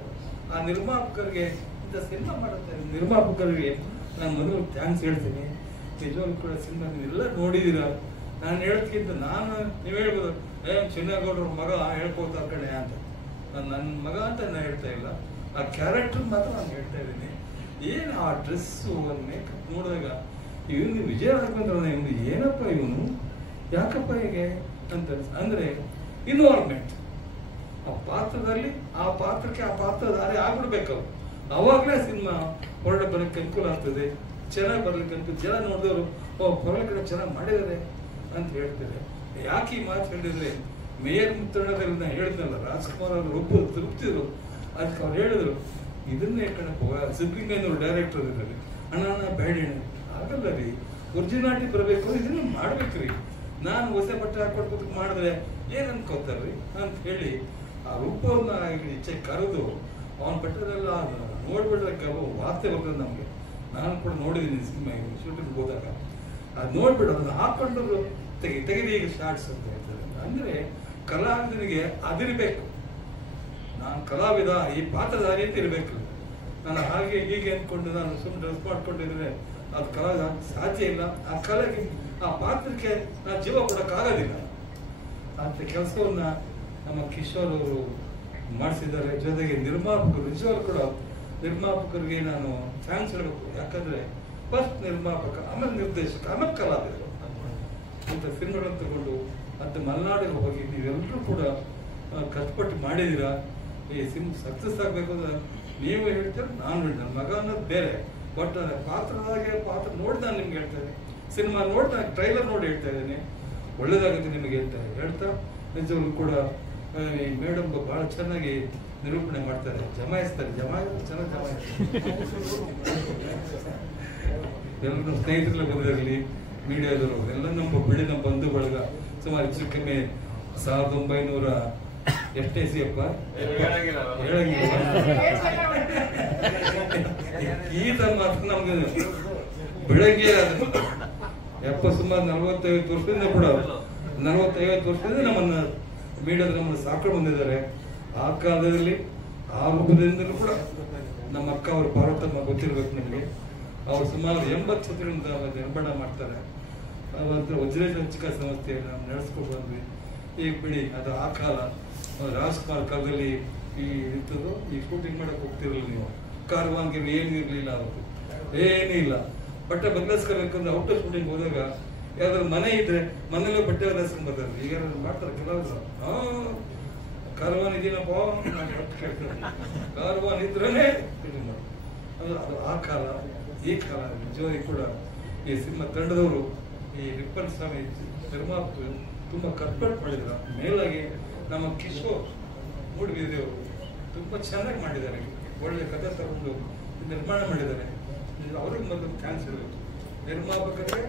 ಆ ನಿರ್ಮಾಪಕರಿಗೆ ಇಂಥ ಸಿನಿಮಾ ಮಾಡುತ್ತಾರೆ, ನಿರ್ಮಾಪಕರಿಗೆ ನಾನು ಮೊದಲು ಥ್ಯಾಂಕ್ಸ್ ಹೇಳ್ತೀನಿ. ನಿಜವಾಗ್ಲೂ ಕೂಡ ಸಿನಿಮಾ ನೀವೆಲ್ಲ ನೋಡಿದೀರ. ನಾನು ಹೇಳೋದಕ್ಕಿಂತ ನೀವು ಹೇಳ್ಬೋದು, ಚಿನ್ನಗೌಡ್ರ ಮಗ ಹೇಳ್ಕೋತಾ ಕಡೆ ಅಂತ. ನನ್ನ ಮಗ ಅಂತ ನಾನು ಹೇಳ್ತಾ ಇಲ್ಲ, ಆ ಕ್ಯಾರೆಕ್ಟರ್ ಮಾತ್ರ ನಾನು ಹೇಳ್ತಾ ಇದ್ದೀನಿ. ಏನು ಆ ಡ್ರೆಸ್ಸು ಮೇಕಪ್ ನೋಡಿದಾಗ ಇವನು ವಿಜಯ ರಾಘವೇಂದ್ರ ಇವನು ಏನಪ್ಪ ಇವನು ಯಾಕಪ್ಪ ಹೀಗೆ ಅಂತ ಅಂದ್ರೆ ಇನ್ವಾಲ್ವ್ಮೆಂಟ್ ಆ ಪಾತ್ರದಲ್ಲಿ ಆ ಪಾತ್ರಕ್ಕೆ ಆ ಪಾತ್ರಧಾರಿ ಆಗ್ಬಿಡ್ಬೇಕು ಅವಾಗಲೇ ಸಿನಿಮಾ ಹೊರಡೆ ಬರೋಕ್ಕೆ ಅನುಕೂಲ ಆಗ್ತದೆ, ಚೆನ್ನಾಗಿ ಬರ್ಲಿಕ್ಕೆ ಅನುಕೂಲ. ಜನ ನೋಡಿದವರು ಹೊರಗಡೆ ಕಡೆ ಚೆನ್ನಾಗಿ ಮಾಡಿದ್ದಾರೆ ಅಂತ ಹೇಳ್ತಾರೆ. ಯಾಕೆ ಈ ಮಾತು ಹೇಳಿದ್ರೆ ಮೇಯರ್ ಮುತ್ತರಣದಲ್ಲಿ ನಾ ಹೇಳಿದ್ನಲ್ಲ, ರಾಜ್ಕುಮಾರ್ ಅವರು ಒಬ್ಬರು ತೃಪ್ತಿದ್ರು. ಅದಕ್ಕೆ ಅವ್ರು ಹೇಳಿದ್ರು ಇದನ್ನೇ ಕಣಪ್ಪ ಸಿದ್ಲಿಂಗಯ್ಯನವ್ರು ಡೈರೆಕ್ಟರ್ ಇದರಲ್ಲಿ ಅಣ್ಣ ಬೇಡ ಆಗಲ್ಲ ರೀ, ಒರಿಜಿನಾಲಿಟಿ ಬರಬೇಕು, ಇದನ್ನ ಮಾಡ್ಬೇಕ್ರಿ. ನಾನು ಹೊಸ ಬಟ್ಟೆ ಹಾಕೊಡ್ಬೇಕು ಮಾಡಿದ್ರೆ ಏನ್ ಅನ್ಕೋತಾರ್ರಿ ಅಂತ ಹೇಳಿ ಆ ರೂಪವನ್ನ ಈಚೆ ಕರೆದು ಅವನ ಬಟ್ಟೆಲ್ಲ ನೋಡ್ಬಿಟ್ರೆ ವಾರ್ತೆ ಬರ್ತದೆ ನಮ್ಗೆ. ನಾನು ಕೂಡ ನೋಡಿದ್ದೀನಿ ಸಿನಿಮಾ ಶೂಟಿಂಗ್ ಹೋದಾಗ. ಅದು ನೋಡ್ಬಿಟ್ಟು ಅದನ್ನ ಹಾಕೊಂಡು ತೆಗೆದು ಈಗ ಶಾರ್ಟ್ಸ್ ಅಂತ ಹೇಳ್ತಾರೆ. ಅಂದ್ರೆ ಕಲಾವಿದನಿಗೆ ಅದಿರ್ಬೇಕು, ನಾನು ಕಲಾವಿದ ಈ ಪಾತ್ರಧಾರಿ ಅಂತ ಇರ್ಬೇಕು. ನಾನು ಹಾಗೆ ಹೀಗೆ ಅಂದ್ಕೊಂಡು ನಾನು ಸುಮ್ಮನೆ ಡ್ರೆಸ್ ಮಾಡ್ಕೊಂಡಿದ್ರೆ ಅದು ಕಲಾವಿದ ಸಾಧ್ಯ ಇಲ್ಲ. ಆ ಕಲೆಗೆ ಆ ಪಾತ್ರಕ್ಕೆ ನಾನು ಜೀವ ಕೊಡಕ್ಕಾಗೋದಿಲ್ಲ ಅಂತ ಕೆಲಸವನ್ನ ನಮ್ಮ ಕಿಶೋರ್ ಅವರು ಮಾಡಿಸಿದ್ದಾರೆ. ಜೊತೆಗೆ ನಿರ್ಮಾಪಕರು ನಿಜವಾಗ್ಲೂ ಕೂಡ ನಿರ್ಮಾಪಕರಿಗೆ ನಾನು ಥ್ಯಾಂಕ್ಸ್ ಹೇಳಬೇಕು. ಯಾಕಂದ್ರೆ ಫಸ್ಟ್ ನಿರ್ಮಾಪಕ, ಆಮೇಲೆ ನಿರ್ದೇಶಕ, ಆಮೇಲೆ ಕಲಾವಿದರು ಇಂಥ ಸಿನಿಮಾಗಳನ್ನು ತಗೊಂಡು ಅದು ಮಲೆನಾಡಿಗೆ ಹೋಗಿ ನೀವೆಲ್ಲರೂ ಕೂಡ ಕಷ್ಟಪಟ್ಟು ಮಾಡಿದ್ದೀರಾ. ಈ ಸಿನಿಮಾ ಸಕ್ಸಸ್ ಆಗಬೇಕು ಅಂದ್ರೆ ನೀವು ಹೇಳ್ತಾರೆ, ನಾನು ಹೇಳಿ ನನ್ನ ಮಗ ಅನ್ನೋದು ಬೇರೆ. ಬಟ್ ಪಾತ್ರದಾಗೆ ಪಾತ್ರ ನೋಡಿ ನಾನು ನಿಮ್ಗೆ ಹೇಳ್ತೇನೆ, ಸಿನಿಮಾ ನೋಡಿ ನಾನು ಟ್ರೈಲರ್ ನೋಡಿ ಹೇಳ್ತಾ ಇದ್ದೇನೆ, ಒಳ್ಳೇದಾಗುತ್ತೆ ನಿಮಗೆ ಅಂತ ಹೇಳ್ತಾ ನಿಜವಾಗ್ಲೂ ಕೂಡ ಈ ಮೇಡಮ್ ಬಹಳ ಚೆನ್ನಾಗಿ ನಿರೂಪಣೆ ಮಾಡ್ತಾರೆ, ಜಮಾಯಿಸ್ತಾರೆ. ಚೆನ್ನಾಗಿ ಎಲ್ಲ ನಮ್ಮ ಸ್ನೇಹಿತರೆಲ್ಲ ಬಂದಿರಲಿ, ಮೀಡಿಯಾದವರು ಎಲ್ಲ ನಮ್ಮ ಬಿಡಿ ನಮ್ಮ ಬಂಧು ಬಳಗ ಸುಮಾರು ಹೆಚ್ಚು ಕಮ್ಮಿ 1900 ಎಷ್ಟೇ ಸಿಯಪ್ಪ ಈ ತರ ಮಾತ್ರ ನಮ್ಗೆ ಬೆಳಗ್ಗೆ ಸುಮಾರು 45 ವರ್ಷದಿಂದ ಕೂಡ 45 ವರ್ಷದಿಂದ ನಮ್ಮನ್ನ ಮೀಡಿಯಾದ ನಮ್ಮನ್ನು ಸಾಕೊಂಡು ಬಂದಿದ್ದಾರೆ. ಆ ಕಾಲದಲ್ಲಿ ಆ ರೂಪದಿಂದಲೂ ಕೂಡ ನಮ್ಮ ಅಕ್ಕ ಅವರು ಪಾರ್ವತಮ್ಮ ಗೊತ್ತಿರ್ಬೇಕು ನಿಮಗೆ. ಅವ್ರು ಸುಮಾರು 80 ಚಿತ್ರಗಳಿಂದ ನಿರ್ಮಾಣ ಮಾಡ್ತಾರೆ. ಅವಂತ ವಜ್ರಚಂಚಿಕ ಸಂಸ್ಥೆಯನ್ನು ನಾವು ನಡೆಸ್ಕೊಂಡು ಬಂದ್ವಿ. ಈಗ ಬಿಡಿ ಅದು ಆ ಕಾಲ. ರಾಜ್ಕುಮಾರ್ ಕಾಲದಲ್ಲಿ ಈ ಇಂಥದ್ದು ಈ ಶೂಟಿಂಗ್ ಮಾಡಕ್ ಹೋಗ್ತಿರಲಿಲ್ಲ ನೀವು. ಕಾರ್ವಾನ್ಗೆ ಏನು ಇರ್ಲಿಲ್ಲ, ಅವತ್ತು ಏನೂ ಇಲ್ಲ. ಬಟ್ಟೆ ಬದಲಾಯಿಸ್ಕೋಬೇಕಂದ್ರೆ ಔಟರ್ ಶೂಟಿಂಗ್ ಹೋದಾಗ ಯಾವ್ದಾದ್ರು ಮನೆ ಇದ್ರೆ ಮನೇಲೆ ಬಟ್ಟೆ ಬದಲಾಯಿಸ್ಕೊಂಡು ಬರ್ತಾರೆ. ಈಗ ಮಾಡ್ತಾರೆ ಕೆಲವರು, ಕಾರ್ವಾನ್ ಇದೀನಪ್ಪ ಕೇಳ್ತಾರೆ, ಕಾರ್ವಾನ್ ಇದ್ರೇನೆ ಅದು ಆ ಕಾಲ. ಈ ಕಾಲ ನಿಜವಾಗಿ ಕೂಡ ಈ ಸಿನಿಮಾ ತಂಡದವರು, ಈ ರಿಪ್ಪನ್ ಸ್ವಾಮಿ ನಿರ್ಮಾಪಕರು ತುಂಬಾ ಕಷ್ಟಪಟ್ಟು ಮಾಡಿದ್ರು. ಮೇಲಾಗಿ ನಮ್ಮ ಕಿಶೋರ್ ಮೂಡಬಿದಿರೆಯವರು ತುಂಬಾ ಚೆನ್ನಾಗಿ ಮಾಡಿದ್ದಾರೆ. ಒಳ್ಳೆ ಕಥೆ ತಗೊಂಡು ನಿರ್ಮಾಣ ಮಾಡಿದ್ದಾರೆ. ಅವ್ರಿಗೆ ಮೊದಲು ಚಾನ್ಸ್ ಇರಬೇಕು, ನಿರ್ಮಾಪಕರಿಗೆ,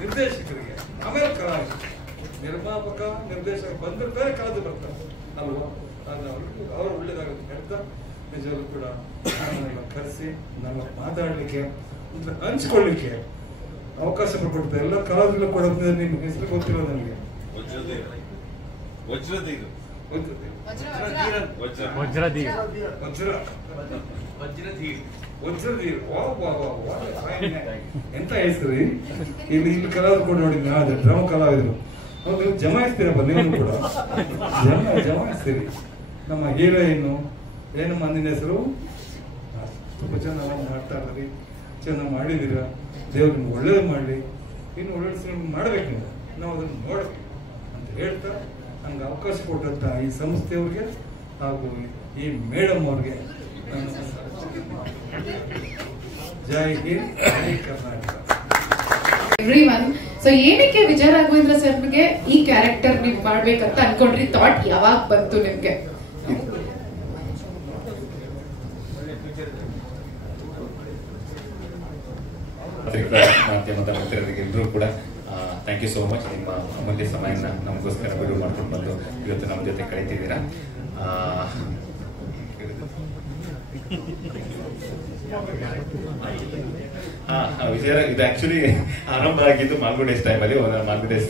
ನಿರ್ದೇಶಕರಿಗೆ, ಆಮೇಲೆ ಕಲಾವಿದರು. ನಿರ್ಮಾಪಕ ನಿರ್ದೇಶಕ ಬಂದಿರ್ತಾರೆ, ಕಳೆದು ಬರ್ತಾರೆ ಅಲ್ವಾ. ಅದು ಅವ್ರು ಒಳ್ಳೇದಾಗುತ್ತೆ ಹೇಳ್ತಾ ನಿಜವಾಗ್ಲೂ ಕೂಡ ನಮ್ಮನ್ನೆಲ್ಲ ಕರೆಸಿ ನಮ್ಮ ಮಾತಾಡಲಿಕ್ಕೆ ಹಂಚ್ಕೊಳ್ಳಿಕ್ಕೆ ಅವಕಾಶ ಕೊಡ್ತಾರೆ. ಎಲ್ಲ ಕಲಾವಿದರು ಕೂಡ ನಿಮ್ಗೆ ಹೆಸರು ಗೊತ್ತಿರೋ ನನಗೆ ವಜ್ರಧೀರ್ ಎಂತ ಹೆಸರು. ಇಲ್ಲಿ ಕಲಾವಿದ್ರು ಕೂಡ ನೋಡಿದ್ವಿ, ಅದೇ ಡ್ರಾಮಾ ಕಲಾವಿದರು. ನೀವು ಜಮಾಯಿಸ್ತೀರಪ್ಪ, ನೀವು ಕೂಡ ಜಮಾಯಿಸ್ತೀರಿ. ನಮ್ಮ ಹೀರೋಯಿನ್ನು ಏನಮ್ಮ ಅಂದಿನ ಹೆಸರು, ತುಂಬಾ ಚೆನ್ನಾಗಿ ಮಾಡ್ತಾ ಇದ್ದೀರಿ, ಚೆನ್ನಾಗಿ ಮಾಡಿದ್ದೀರಾ. ದೇವ್ರು ನಿಮ್ಗೆ ಒಳ್ಳೇದು ಮಾಡಲಿ, ಇನ್ನು ಒಳ್ಳೆ ಸಿನಿಮಾ ಮಾಡ್ಬೇಕು ನೀವು, ನಾವು ಅದನ್ನು ನೋಡ್ಬೇಕು ಅಂತ ಹೇಳ್ತಾ ನಮ್ಗೆ ಅವಕಾಶ ಕೊಟ್ಟಂತ ಈ ಸಂಸ್ಥೆಯವ್ರಿಗೆ ಹಾಗೂ ಈ ಮೇಡಮ್ ಅವ್ರಿಗೆ ಜೈ ಹಿಂದ್, ಜೈ ಕರ್ನಾಟಕ. ಎವ್ರಿವನ್. ಸೊ ಏನಕ್ಕೆ ವಿಜಯ ರಾಘವೇಂದ್ರ ಸರ್ಗೆ ಈ ಕ್ಯಾರೆಕ್ಟರ್ ನೀವು ಮಾಡ್ಬೇಕಂತ ಅನ್ಕೊಂಡ್ರಿ? ಥಾಟ್ ಯಾವಾಗ ಬಂತು ನಿಮ್ಗೆ? ಮಾಧ್ಯಮದ ಮಿತ್ರರಿಗೆ ಎಲ್ಲರೂ ಕೂಡ ಥ್ಯಾಂಕ್ ಯು ಸೋ ಮಚ್. ನಿಮ್ಮ ಅಮೂಲ್ಯ ಸಮಯನ ನಮಗೋಸ್ಕರ ಬಿಡುವು ಮಾಡ್ಕೊಂಡು ಬಂದು ಇವತ್ತು ನಮ್ಮ ಜೊತೆ ಕಳೀತಿದ್ದೀರಾ. ವಿಜಯ, ಇದು ಆಕ್ಚುಲಿ ಆರಂಭ ಆಗಿದ್ದು ಮಾಲ್ಗುಡ್ ಡೇಸ್ ಟೈಮಲ್ಲಿ. ಮಾಲ್ಗುಡ್ ಡೇಸ್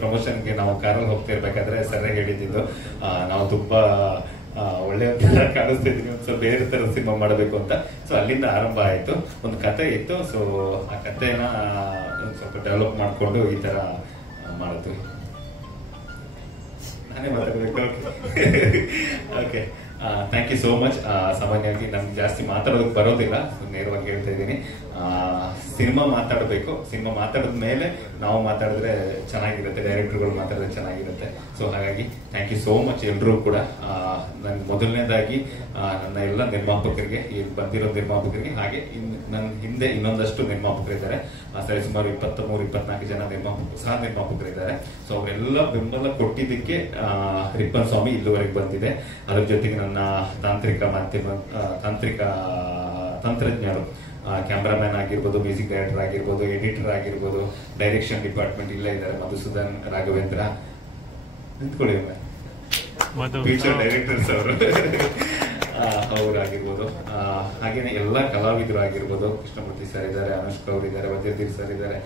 ಪ್ರಮೋಷನ್ಗೆ ನಾವು ಕಾರಲ್ಲಿ ಹೋಗ್ತಾ ಇರ್ಬೇಕಾದ್ರೆ ಸರ್ ಹೇಳಿದ್ದು ನಾವು ತುಂಬಾ ಒಳ್ಳೆ ಕಾಣಿಸ್ತಿದ್ದೀನಿ, ಒಂದು ಸ್ವಲ್ಪ ಬೇರೆ ತರ ಸಿನಿಮಾ ಮಾಡಬೇಕು ಅಂತ. ಸೊ ಅಲ್ಲಿಂದ ಆರಂಭ ಆಯ್ತು. ಒಂದು ಕತೆ ಇತ್ತು, ಸೊ ಆ ಕಥೆನ ಒಂದು ಸ್ವಲ್ಪ ಡೆವಲಪ್ ಮಾಡ್ಕೊಂಡು ಈ ತರ ಮಾಡಿದ್ವಿ. ನಾನೇ ಮಾತಾಡ್ಬೇಕು. Okay, thank you so much. ಸಾಮಾನ್ಯವಾಗಿ ನಮ್ಗೆ ಜಾಸ್ತಿ ಮಾತಾಡೋದಕ್ಕೆ ಬರೋದಿಲ್ಲ, ನೇರವಾಗಿ ಹೇಳ್ತಾ ಇದ್ದೀನಿ. ಸಿನಿಮಾ ಮಾತಾಡಬೇಕು, ಸಿನಿಮಾ ಮಾತಾಡಿದ ಮೇಲೆ ನಾವು ಮಾತಾಡಿದ್ರೆ ಚೆನ್ನಾಗಿರುತ್ತೆ, ಡೈರೆಕ್ಟರ್ಗಳು ಮಾತಾಡಿದ್ರೆ ಚೆನ್ನಾಗಿರುತ್ತೆ. ಸೊ ಹಾಗಾಗಿ ಥ್ಯಾಂಕ್ ಯು ಸೋ ಮಚ್ ಎಲ್ರೂ ಕೂಡ. ನನ್ನ ಮೊದಲನೇದಾಗಿ ನನ್ನ ಎಲ್ಲ ನಿರ್ಮಾಪಕರಿಗೆ, ಇಲ್ಲಿ ಬಂದಿರೋ ನಿರ್ಮಾಪಕರಿಗೆ, ಹಾಗೆ ನನ್ನ ಹಿಂದೆ ಇನ್ನೊಂದಷ್ಟು ನಿರ್ಮಾಪಕರಿದ್ದಾರೆ, ಸರಿ ಸುಮಾರು 23-24 ಜನ ನಿರ್ಮಾಪಕರಿದ್ದಾರೆ. ಸೊ ಅವರೆಲ್ಲ ಬೆಂಬಲ ಕೊಟ್ಟಿದ್ದಕ್ಕೆ ರಿಪ್ಪನ್ ಸ್ವಾಮಿ ಇಲ್ಲಿವರೆಗೆ ಬಂದಿದೆ. ಅದರ ಜೊತೆಗೆ ನನ್ನ ತಂತ್ರಜ್ಞರು, ಕ್ಯಾಮ್ರಾಮ್ಯಾನ್ ಆಗಿರ್ಬೋದು, ಮ್ಯೂಸಿಕ್ ಡೈರೆಕ್ಟರ್ ಆಗಿರ್ಬೋದು, ಎಡಿಟರ್ ಆಗಿರ್ಬೋದು, ಡೈರೆಕ್ಷನ್ ಡಿಪಾರ್ಟ್ಮೆಂಟ್ ಇಲ್ಲೇ ಇದ್ದಾರೆ, ಮಧುಸೂದನ್, ರಾಘವೇಂದ್ರ, ನಿಂತ್ಕೊಳ್ಳಿ ಫ್ಯೂಚರ್ ಡೈರೆಕ್ಟರ್ಸ್ ಅವರಾಗಿರ್ಬೋದು, ಹಾಗೇನೆ ಎಲ್ಲ ಕಲಾವಿದರು ಆಗಿರ್ಬೋದು, ಕೃಷ್ಣಮೂರ್ತಿ ಸರ್ ಇದ್ದಾರೆ, ಅನುಷ್ಕಾ ಅವರು ಇದ್ದಾರೆ, ವಜ್ರಧೀರ್ ಸರ್ ಇದ್ದಾರೆ,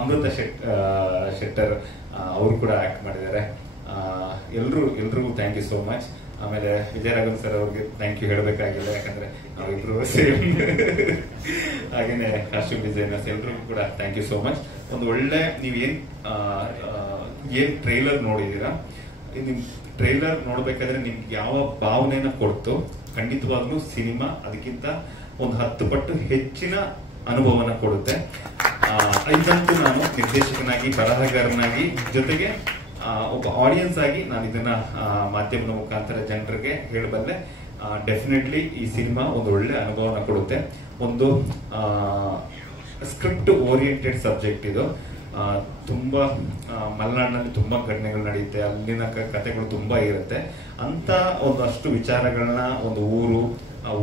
ಅಮೃತ ಶೆಟ್ಟರ್ ಅವರು ಕೂಡ ಆಕ್ಟ್ ಮಾಡಿದ್ದಾರೆ. ಎಲ್ರಿಗೂ ಥ್ಯಾಂಕ್ ಯು ಸೋ ಮಚ್. ಆಮೇಲೆ ವಿಜಯರಾಘವನ್ ಸರ್ ಅವ್ರಿಗೆ ಥ್ಯಾಂಕ್ ಯು ಹೇಳಬೇಕಾಗಿಲ್ಲ, ಯಾಕಂದ್ರೆ ನಾವಿಬ್ರು ಸೇಮ್. ಹಾಗೇನೆ ಕಾಸ್ಟ್ಯೂಮ್ ಡಿಸೈನರ್ಸ್ ಎಲ್ರಿಗೂ ಕೂಡ ಥ್ಯಾಂಕ್ ಯು ಸೋ ಮಚ್. ಒಂದು ಒಳ್ಳೆ ನೀವೇನ್ ಟ್ರೈಲರ್ ನೋಡಿದೀರಾ, ನಿಮ್ ಟ್ರೈಲರ್ ನೋಡ್ಬೇಕಾದ್ರೆ ನಿಮ್ಗೆ ಯಾವ ಭಾವನೆನ ಕೊಡ್ತು, ಖಂಡಿತವಾಗ್ಲೂ ಸಿನಿಮಾ ಅದಕ್ಕಿಂತ ಒಂದು 10 ಪಟ್ಟು ಹೆಚ್ಚಿನ ಅನುಭವನ ಕೊಡುತ್ತೆ. ಇದಂತೂ ನಾನು ನಿರ್ದೇಶಕನಾಗಿ, ಬರಹಗಾರನಾಗಿ, ಜೊತೆಗೆ ಒಬ್ಬ ಆಡಿಯನ್ಸ್ ಆಗಿ ನಾನು ಇದನ್ನ ಮಾಧ್ಯಮದ ಮುಖಾಂತರ ಜನರಿಗೆ ಹೇಳಬಲ್ಲೆ. ಡೆಫಿನೆಟ್ಲಿ ಈ ಸಿನಿಮಾ ಒಂದು ಒಳ್ಳೆ ಅನುಭವನ ಕೊಡುತ್ತೆ. ಒಂದು ಸ್ಕ್ರಿಪ್ಟ್ ಓರಿಯೆಂಟೆಡ್ ಸಬ್ಜೆಕ್ಟ್ ಇದು. ತುಂಬಾ ಮಲೆನಾಡಿನಲ್ಲಿ ತುಂಬಾ ಘಟನೆಗಳು ನಡೆಯುತ್ತೆ, ಅಲ್ಲಿನ ಕಥೆಗಳು ತುಂಬಾ ಇರುತ್ತೆ. ಅಂತ ಒಂದಷ್ಟು ವಿಚಾರಗಳನ್ನ ಒಂದು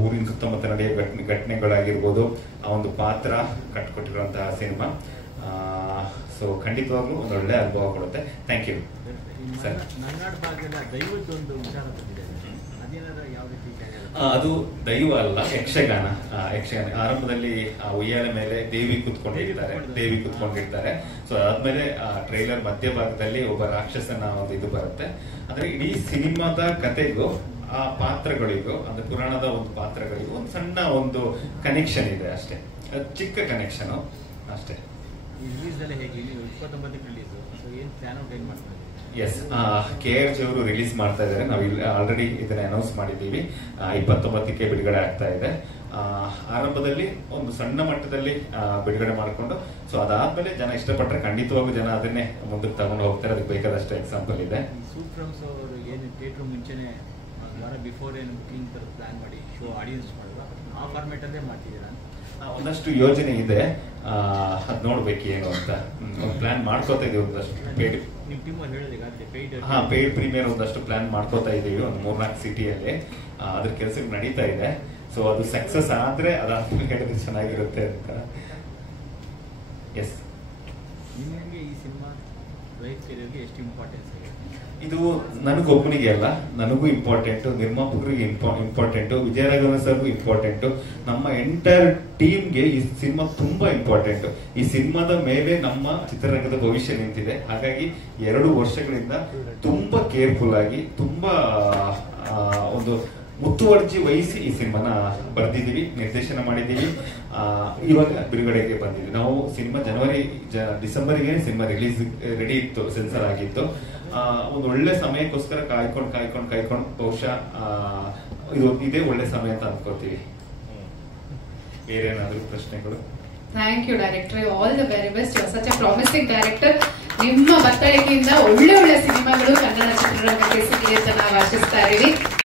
ಊರಿನ ಸುತ್ತಮುತ್ತ ನಡೆಯೋ ಘಟನೆಗಳಾಗಿರ್ಬೋದು, ಆ ಒಂದು ಪಾತ್ರ ಕಟ್ಟಿಕೊಟ್ಟಿರುವಂತಹ ಸಿನಿಮಾ. ಸೊ ಖಂಡಿತವಾಗ್ಲೂ ಒಂದು ಒಳ್ಳೆ ಅನುಭವ ಕೊಡುತ್ತೆ. Thank you sir. ಮಲೆನಾಡು ಭಾಗದ ದೈವದ್ದೊಂದು ವಿಚಾರ ಬಂದಿದೆ, ಅದೇನಾರ ಯಾವ ರೀತಿ? ಅದು ದೈವ ಅಲ್ಲ, ಯಕ್ಷಗಾನ. ಆರಂಭದಲ್ಲಿ ಉಯ್ಯಾಲೆ ಮೇಲೆ ದೇವಿ ಕುತ್ಕೊಂಡಿರ್ತಾರೆ. ಸೊ ಅದಾದ್ಮೇಲೆ ಟ್ರೈಲರ್ ಮಧ್ಯಭಾಗದಲ್ಲಿ ಒಬ್ಬ ರಾಕ್ಷಸನ ಒಂದು ಇದು ಬರುತ್ತೆ. ಅಂದ್ರೆ ಇಡೀ ಸಿನಿಮಾದ ಕತೆಗೂ ಆ ಪಾತ್ರಗಳಿಗೂ, ಅಂದ್ರೆ ಪುರಾಣದ ಒಂದು ಪಾತ್ರಗಳಿಗೂ ಒಂದು ಸಣ್ಣ ಒಂದು ಕನೆಕ್ಷನ್ ಇದೆ ಅಷ್ಟೇ, ಚಿಕ್ಕ ಕನೆಕ್ಷನ್ ಅಷ್ಟೇ. ರಿಲೀಸ್ ಅಲ್ಲಿ ಹೇಗೆ? 29ಕ್ಕೆ ರಿಲೀಸ್, ಸೊ ಏನ್ ಪ್ಲಾನ್ ಔಟ್ ಏನ್ ಮಾಡ್ತಾರೆ? ಎಸ್, KRG ಅವರು ರಿಲೀಸ್ ಮಾಡ್ತಾ ಇದ್ದಾರೆ. ನಾವು ಆಲ್ರೆಡಿ ಇದನ್ನ ಅನೌನ್ಸ್ ಮಾಡಿದ್ದೀವಿ. 29ಕ್ಕೆ ಬಿಡುಗಡೆ ಆಗ್ತಾ ಇದೆ. ಆರಂಭದಲ್ಲಿ ಒಂದು ಸಣ್ಣ ಮಟ್ಟದಲ್ಲಿ ಬಿಡುಗಡೆ ಮಾಡಿಕೊಂಡು, ಸೊ ಅದಾದ್ಮೇಲೆ ಜನ ಇಷ್ಟಪಟ್ಟರೆ ಖಂಡಿತವಾಗೂ ಜನ ಅದನ್ನೇ ಮುಂದಕ್ಕೆ ತಗೊಂಡು ಹೋಗ್ತಾರೆ. ಅದಕ್ಕೆ ಬೇಕಾದಷ್ಟು ಎಕ್ಸಾಂಪಲ್ ಇದೆ. ಸೂಪ್ರಮ್ಸ್ ಅವರು ಏನು ಥಿಯೇಟರ್ ಮುಂಚೆನೆ ವಾರ ಬಿಫೋರ್ ಏನು ಬುಕಿಂಗ್ ತರ ಪ್ಲಾನ್ ಮಾಡಿ ಶೋ ಆಡಿಯನ್ಸ್ ಮಾಡುವ ಆ ಫಾರ್ಮೇಟ್ ಅಲ್ಲೇ ಮಾಡ್ತಿದ್ದೀರಾ? ಒಂದಷ್ಟು ಯೋಜನೆ ಇದೆ, ಅದ್ ನೋಡ್ಬೇಕು ಏನು ಅಂತ. ಪ್ಲಾನ್ ಮಾಡ್ಕೋತಾ ಇದೀವಿ. ಒಂದಷ್ಟು ಪೇಯ್ಡ್ ಪ್ರೀಮಿಯರ್ ಒಂದಷ್ಟು ಪ್ಲಾನ್ ಮಾಡ್ಕೋತಾ ಇದೀವಿ, ಒಂದು 3-4 ಸಿಟಿಯಲ್ಲಿ. ಅದ್ರ ಕೆಲಸ ನಡೀತಾ ಇದೆ. ಸೊ ಅದು ಸಕ್ಸಸ್ ಆದ್ರೆ ಅದಾದ್ಮೇಲೆ ಹೇಳಿದ್ರೆ ಚೆನ್ನಾಗಿರುತ್ತೆ ಅಂತ. ಎಸ್, ನಿಮಗೆ ಈ ಸಿನಿಮಾ ಲೈಫ್ ಕೆರಿಯರ್ಗೆ ಎಷ್ಟು ಇಂಪಾರ್ಟೆನ್ಸ್ ಇದೆ? ಇದು ನನಗೊಬ್ಬನಿಗೆ ಅಲ್ಲ, ನನಗೂ ಇಂಪಾರ್ಟೆಂಟ್, ನಿರ್ಮಾಪಕರಿಗೆ ಇಂಪಾರ್ಟೆಂಟ್, ವಿಜಯರಾಘವನ್ ಸರ್ಗೂ ಇಂಪಾರ್ಟೆಂಟ್, ನಮ್ಮ ಎಂಟೈರ್ ಟೀಮ್ಗೆ ಈ ಸಿನಿಮಾ ತುಂಬಾ ಇಂಪಾರ್ಟೆಂಟ್. ಈ ಸಿನಿಮಾದ ಮೇಲೆ ನಮ್ಮ ಚಿತ್ರರಂಗದ ಭವಿಷ್ಯ ನಿಂತಿದೆ. ಹಾಗಾಗಿ 2 ವರ್ಷಗಳಿಂದ ತುಂಬಾ ಕೇರ್ಫುಲ್ ಆಗಿ, ತುಂಬಾ ಒಂದು ಮುತುವರ್ಜಿ ವಹಿಸಿ ಈ ಸಿನಿಮಾನ ಬರೆದಿದ್ದೀವಿ, ನಿರ್ದೇಶನ ಮಾಡಿದ್ದೀವಿ. ಇವಾಗ ಬಿಡುಗಡೆಗೆ ಬಂದಿದ್ವಿ. ನಾವು ಸಿನಿಮಾ ಡಿಸೆಂಬರ್ಗೆ ಸಿನಿಮಾ ರಿಲೀಸ್ ರೆಡಿ ಇತ್ತು, ಸೆನ್ಸರ್ ಆಗಿತ್ತು. ಒಂದು ಒಳ್ಳೆ ಸಮಯಕ್ಕೋಸ್ಕರ ಕಾಯ್ಕೊಂಡು ಬಹುಶಃ ಇದೇ ಒಳ್ಳೆ ಸಮಯ ಅಂತ ಅನ್ಕೋತೀವಿ. ಬೇರೆ ಏನಾದ್ರು ಪ್ರಶ್ನೆಗಳು? Thank you director, all the very best. You are such a promising director. ನಿಮ್ಮ ಬತ್ತಳಿಕೆಯಿಂದ ಒಳ್ಳೆ ಸಿನಿಮಾಗಳು ಕನ್ನಡ ಚಿತ್ರರಂಗಕ್ಕೆ ಸಿಗಲಿ ಅಂತ ನಾವು ಆಶಿಸ್ತಾ ಇದೀವಿ.